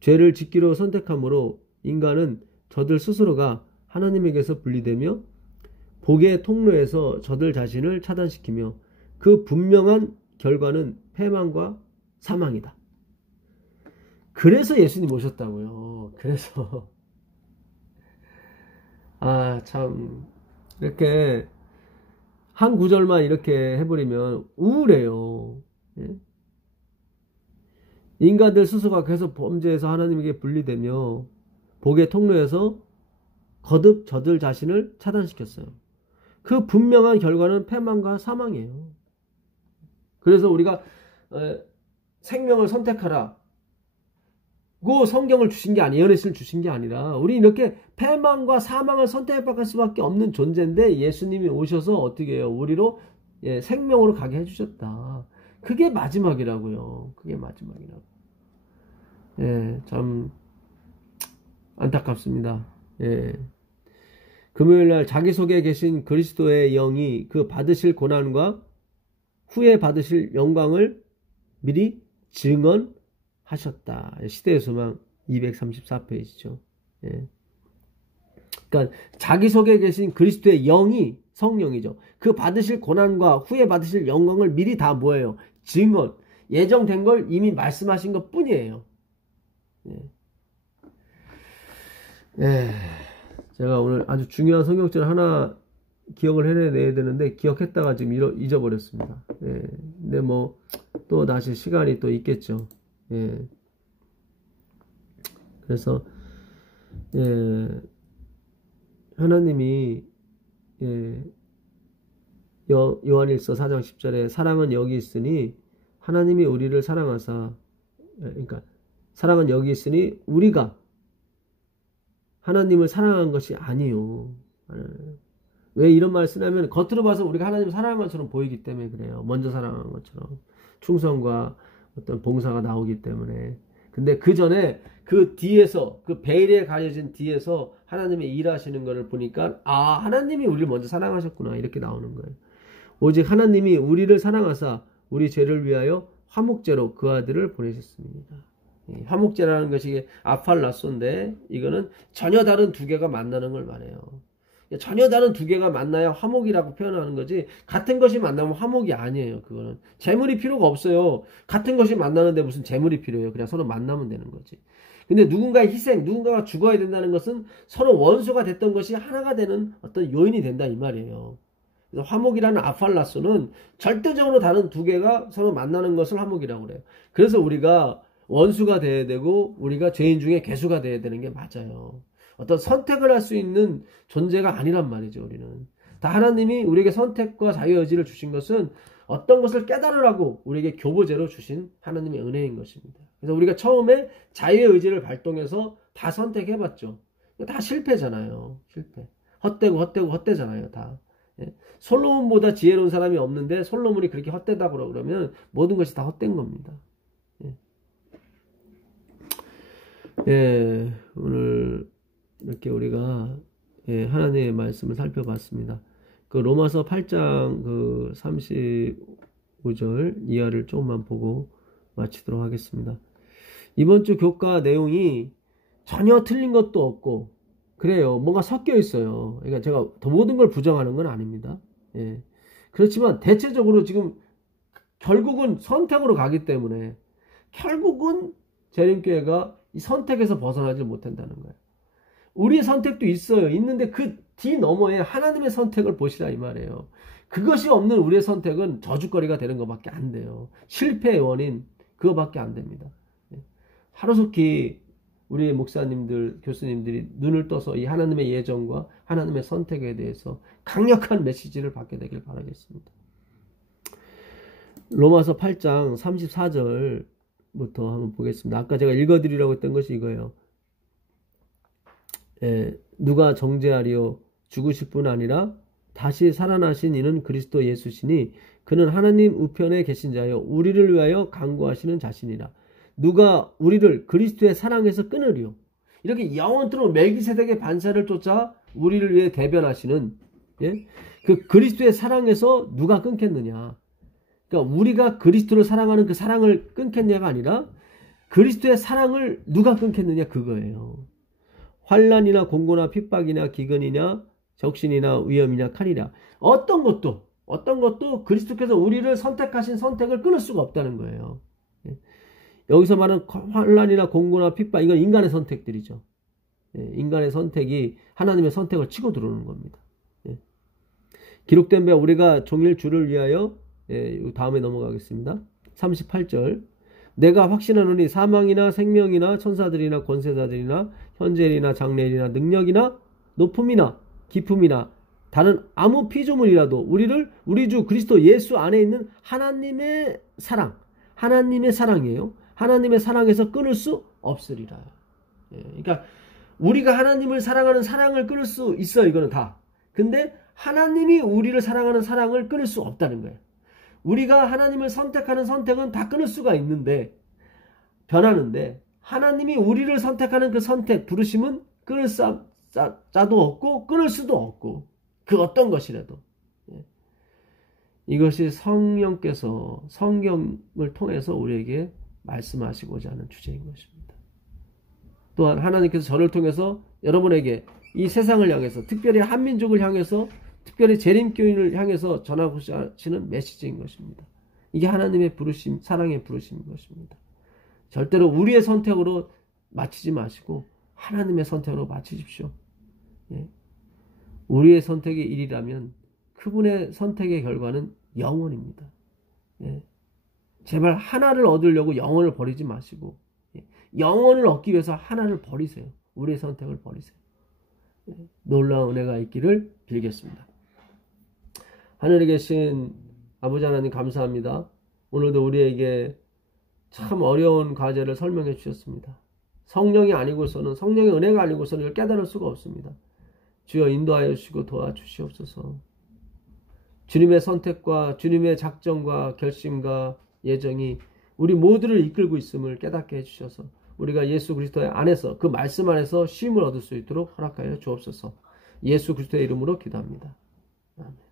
죄를 짓기로 선택함으로 인간은 저들 스스로가 하나님에게서 분리되며 복의 통로에서 저들 자신을 차단시키며 그 분명한 결과는 패망과 사망이다. 그래서 예수님 오셨다고요. 그래서 참 이렇게 한 구절만 이렇게 해버리면 우울해요. 예? 인간들 스스로가 계속 범죄해서 하나님에게 분리되며 복의 통로에서 거듭 저들 자신을 차단시켰어요. 그 분명한 결과는 패망과 사망이에요. 그래서 우리가 생명을 선택하라 고 성경을 주신 게 아니에요. 예언을 주신 게 아니라 우리 이렇게 패망과 사망을 선택할 수밖에 없는 존재인데 예수님이 오셔서 어떻게 해요? 우리로 생명으로 가게 해주셨다. 그게 마지막이라고요. 그게 마지막이라고. 참 안타깝습니다. 금요일날 자기 속에 계신 그리스도의 영이 그 받으실 고난과 후에 받으실 영광을 미리 증언하셨다. 시대의 소망 234페이지죠. 그러니까 자기 속에 계신 그리스도의 영이 성령이죠. 그 받으실 고난과 후에 받으실 영광을 미리 다 뭐예요? 증언. 예정된 걸 이미 말씀하신 것 뿐이에요. 제가 오늘 아주 중요한 성경절 하나 기억을 해내야 되는데 기억했다가 지금 잊어버렸습니다. 근데 뭐 또 다시 시간이 또 있겠죠. 그래서 하나님이 요한일서 4장 10절에 사랑은 여기 있으니 하나님이 우리를 사랑하사 그러니까 사랑은 여기 있으니 우리가 하나님을 사랑한 것이 아니요. 왜 이런 말을 쓰냐면 겉으로 봐서 우리가 하나님을 사랑한 것처럼 보이기 때문에 그래요. 먼저 사랑한 것처럼 충성과 어떤 봉사가 나오기 때문에. 근데 그 전에 그 뒤에서 그 베일에 가려진 뒤에서 하나님이 일하시는 것을 보니까 하나님이 우리를 먼저 사랑하셨구나 이렇게 나오는 거예요. 오직 하나님이 우리를 사랑하사 우리 죄를 위하여 화목제로 그 아들을 보내셨습니다. 화목제라는 것이 아팔라소인데 이거는 전혀 다른 두 개가 만나는 걸 말해요. 전혀 다른 두 개가 만나야 화목이라고 표현하는 거지 같은 것이 만나면 화목이 아니에요. 그거는 재물이 필요가 없어요. 같은 것이 만나는데 무슨 재물이 필요해요. 그냥 서로 만나면 되는 거지. 근데 누군가의 희생, 누군가가 죽어야 된다는 것은 서로 원수가 됐던 것이 하나가 되는 어떤 요인이 된다 이 말이에요. 그래서 화목이라는 아팔라소는 절대적으로 다른 두 개가 서로 만나는 것을 화목이라고 그래요. 그래서 우리가 원수가 돼야 되고 우리가 죄인 중에 괴수가 돼야 되는 게 맞아요. 어떤 선택을 할 수 있는 존재가 아니란 말이죠. 우리는 다 하나님이 우리에게 선택과 자유의지를 주신 것은 어떤 것을 깨달으라고 우리에게 교보제로 주신 하나님의 은혜인 것입니다. 그래서 우리가 처음에 자유의 의지를 발동해서 다 선택해봤죠. 다 실패잖아요. 실패. 헛되잖아요. 다. 솔로몬보다 지혜로운 사람이 없는데 솔로몬이 그렇게 헛되다고 그러면 모든 것이 다 헛된 겁니다. 오늘 이렇게 우리가 하나님의 말씀을 살펴봤습니다. 그 로마서 8장 그 35절 이하를 조금만 보고 마치도록 하겠습니다. 이번 주 교과 내용이 전혀 틀린 것도 없고 그래요. 뭔가 섞여 있어요. 그러니까 제가 더 모든 걸 부정하는 건 아닙니다. 그렇지만 대체적으로 지금 결국은 선택으로 가기 때문에 결국은 재림교회가 이 선택에서 벗어나지 못한다는 거예요. 우리의 선택도 있어요. 있는데 그 뒤너머에 하나님의 선택을 보시라 이 말이에요. 그것이 없는 우리의 선택은 저주거리가 되는 것밖에 안 돼요. 실패의 원인 그거밖에 안 됩니다. 하루속히 우리의 목사님들, 교수님들이 눈을 떠서 이 하나님의 예정과 하나님의 선택에 대해서 강력한 메시지를 받게 되길 바라겠습니다. 로마서 8장 34절부터 한번 보겠습니다. 아까 제가 읽어드리려고 했던 것이 이거예요. 누가 정죄하리요 죽으실 뿐 아니라 다시 살아나신 이는 그리스도 예수시니 그는 하나님 우편에 계신 자요 우리를 위하여 간구하시는 자신이라. 누가 우리를 그리스도의 사랑에서 끊으리요. 이렇게 영원토록 멜기세덱의 반사를 쫓아 우리를 위해 대변하시는 그 그리스도의 사랑에서 누가 끊겠느냐. 그러니까 우리가 그리스도를 사랑하는 그 사랑을 끊겠냐가 아니라 그리스도의 사랑을 누가 끊겠느냐 그거예요. 환난이나 공고나 핍박이나 기근이나 적신이나 위험이나 칼이나 어떤 것도 그리스도께서 우리를 선택하신 선택을 끊을 수가 없다는 거예요. 여기서 말하는 환난이나 공고나 핍박 이건 인간의 선택들이죠. 인간의 선택이 하나님의 선택을 치고 들어오는 겁니다. 기록된 바 우리가 종일 주를 위하여 다음에 넘어가겠습니다. 38절 내가 확신하노니 사망이나 생명이나 천사들이나 권세자들이나 현재일이나 장래일이나 능력이나 높음이나 깊음이나 다른 아무 피조물이라도 우리 주 그리스도 예수 안에 있는 하나님의 사랑이에요. 하나님의 사랑에서 끊을 수 없으리라. 그러니까 우리가 하나님을 사랑하는 사랑을 끊을 수 있어요. 이거는 다. 근데 하나님이 우리를 사랑하는 사랑을 끊을 수 없다는 거예요. 우리가 하나님을 선택하는 선택은 다 끊을 수가 있는데 변하는데 하나님이 우리를 선택하는 그 선택 부르심은 끊을 자도 없고 끊을 수도 없고 그 어떤 것이라도 이것이 성령께서 성경을 통해서 우리에게 말씀하시고자 하는 주제인 것입니다. 또한 하나님께서 저를 통해서 여러분에게 이 세상을 향해서 특별히 한민족을 향해서 특별히 재림교인을 향해서 전하고 하시는 메시지인 것입니다. 이게 하나님의 부르심, 사랑의 부르심인 것입니다. 절대로 우리의 선택으로 마치지 마시고 하나님의 선택으로 마치십시오. 우리의 선택이 일이라면 그분의 선택의 결과는 영원입니다. 제발 하나를 얻으려고 영원을 버리지 마시고 영원을 얻기 위해서 하나를 버리세요. 우리의 선택을 버리세요. 놀라운 은혜가 있기를 빌겠습니다. 하늘에 계신 아버지 하나님 감사합니다. 오늘도 우리에게 참 어려운 과제를 설명해 주셨습니다. 성령이 아니고서는 성령의 은혜가 아니고서는 이걸 깨달을 수가 없습니다. 주여 인도하여 주시고 도와주시옵소서. 주님의 선택과 주님의 작정과 결심과 예정이 우리 모두를 이끌고 있음을 깨닫게 해주셔서 우리가 예수 그리스도의 안에서 그 말씀 안에서 쉼을 얻을 수 있도록 허락하여 주옵소서. 예수 그리스도의 이름으로 기도합니다. 아멘.